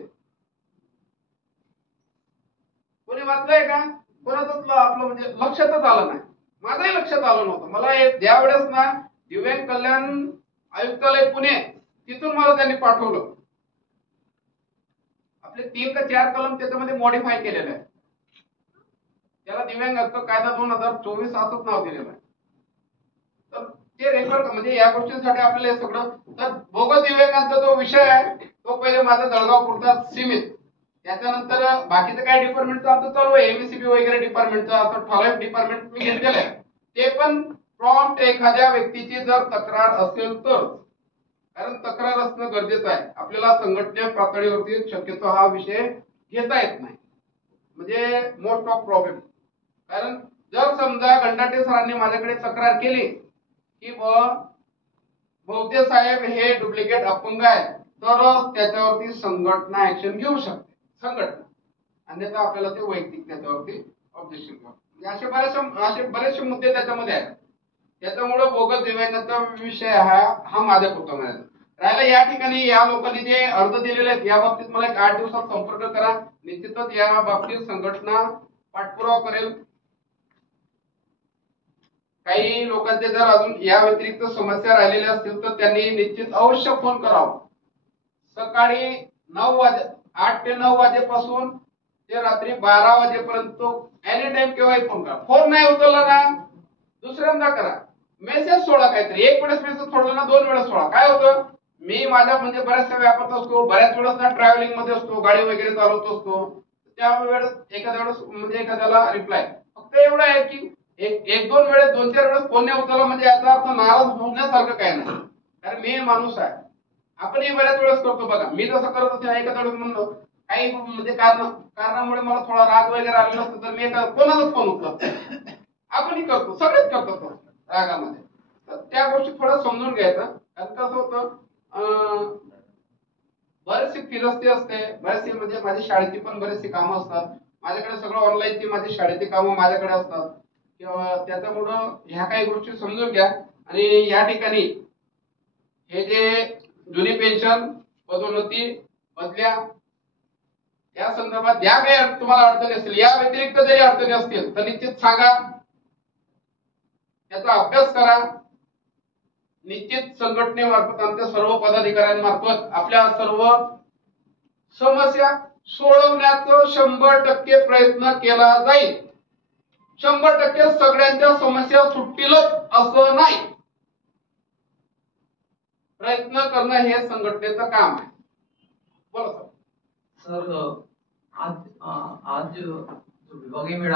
कोणी वाचलंय का? कोणाचंच आपलं म्हणजे लक्षातच आलं नाही. माझ्याही लक्षात आलं नव्हतं. मला ज्यावेळेस ना दिव्यांग कल्याण आयुक्तालय पुणे, तिथून मला त्यांनी पाठवलं. आपले 3 का 4 कलम त्याच्यामध्ये मॉडिफाय केलेले आहे. त्याला दिव्यांग हक्क कायदा 2024 असंच नाव दिलेलं आहे. तर ते रेफर म्हणजे या गोष्टींसाठी आपल्याला हे सगळं. तर बोगस दिव्यांगांचा जो विषय आहे तो पहिले माझा जळगाव पुरता सीमित, त्याच्यानंतर बाकीचं काय डिपार्टमेंटचं आमचं चालू आहे, एमएससीबी वगैरे डिपार्टमेंटचं असं ठराविक डिपार्टमेंट मी घेतलेलं आहे. ते पण प्रॉम्प्ट एखाद्या व्यक्तीची जर तक्रार असेल तर, कारण तक्रार असणं गरजेचं आहे. आपल्याला संघटने पातळीवरती शक्यतो हा विषय घेता येत नाही, म्हणजे मोस्ट ऑफ प्रॉब्लेम. कारण जर समजा गंडाटे सरांनी माझ्याकडे तक्रार केली की भोवते साहेब हे डुप्लिकेट अपंग आहे, तर त्याच्यावरती संघटना ऍक्शन घेऊ शकते, संघटना. अन्यथा आपल्याला ते वैयक्तिक त्याच्यावरती ऑब्जेक्शन म्हणजे असे बरेचसे मुद्दे त्याच्यामध्ये आहेत. त्याच्यामुळे बोगस दिव्यांगाचा विषय हा माझ्या कुटुंबात राहिला. या ठिकाणी या लोकांनी जे अर्ज दिलेले आहेत या बाबतीत मला एक 8 दिवसात संपर्क करा. निश्चितच या बाबतीत संघटना पाठपुरावा करेल. काही लोकांचे जर अजून या व्यतिरिक्त समस्या राहिलेल्या असतील तर त्यांनी निश्चित अवश्य फोन करावा. सकाळी 8 ते 9 वाजेपासून ते रात्री 12 वाजेपर्यंत एनी टाइम केव्हाही फोन करा. फोन नाही उचलला ना दुसऱ्यांदा करा, मेसेज सोडा. काहीतरी एक वेळेस मेसेज सोडला ना 2 वेळेस सोडा. काय होतं, मी माझ्या म्हणजे बऱ्याचशा व्यापारात असतो, बऱ्याच वेळेस ना ट्रॅव्हलिंग मध्ये असतो, गाडी वगैरे चालवत असतो, त्यावेळेस एखाद्या वेळेस म्हणजे एखाद्याला रिप्लाय फक्त एवढं आहे की एक 2 वेळेस 2-4 वेळेस फोन नाही उचलला म्हणजे याचा अर्थ नाराज होण्यासारखं काय नाही. कारण मी माणूस आहे, आपणही बऱ्याच वेळेस करतो बघा. मी जसं करत असेल एखाद्या वेळेस म्हणलो काही म्हणजे कारणामुळे मला थोडा राग वगैरे आलेला असतो तर मी कोणालाच फोन उचलतो, आपणही करतो, सगळेच करतो रागामध्ये. तर त्या गोष्टी थोडं समजून घ्यायचं. कारण कसं होतं, बरेचसे फिरस्ती असते, बरेचसे म्हणजे माझी शाळेची पण बरेचशी कामं असतात माझ्याकडे, सगळं ऑनलाईनची माझी शाळेची कामं माझ्याकडे असतात किंवा त्याच्यामुळं ह्या काही गोष्टी समजून घ्या. आणि या ठिकाणी हे जे जुनी पेन्शन, पदोन्नती, बदल्या या संदर्भात ज्या काही तुम्हाला अडचणी असतील, या व्यतिरिक्त जरी अडचणी असतील तर निश्चित सांगा, त्याचा अभ्यास करा. निश्चित संघटनेमार्फत आमच्या सर्व पदाधिकाऱ्यांमार्फत आपल्या सर्व समस्या सोडवण्याचा 100% प्रयत्न केला जाईल. 100% सगळ्यांच्या समस्या सुटतीलच असं नाही, प्रयत्न करणं हे संघटनेचं काम आहे. बोला सर. सर आज जो विभागीय मेळावा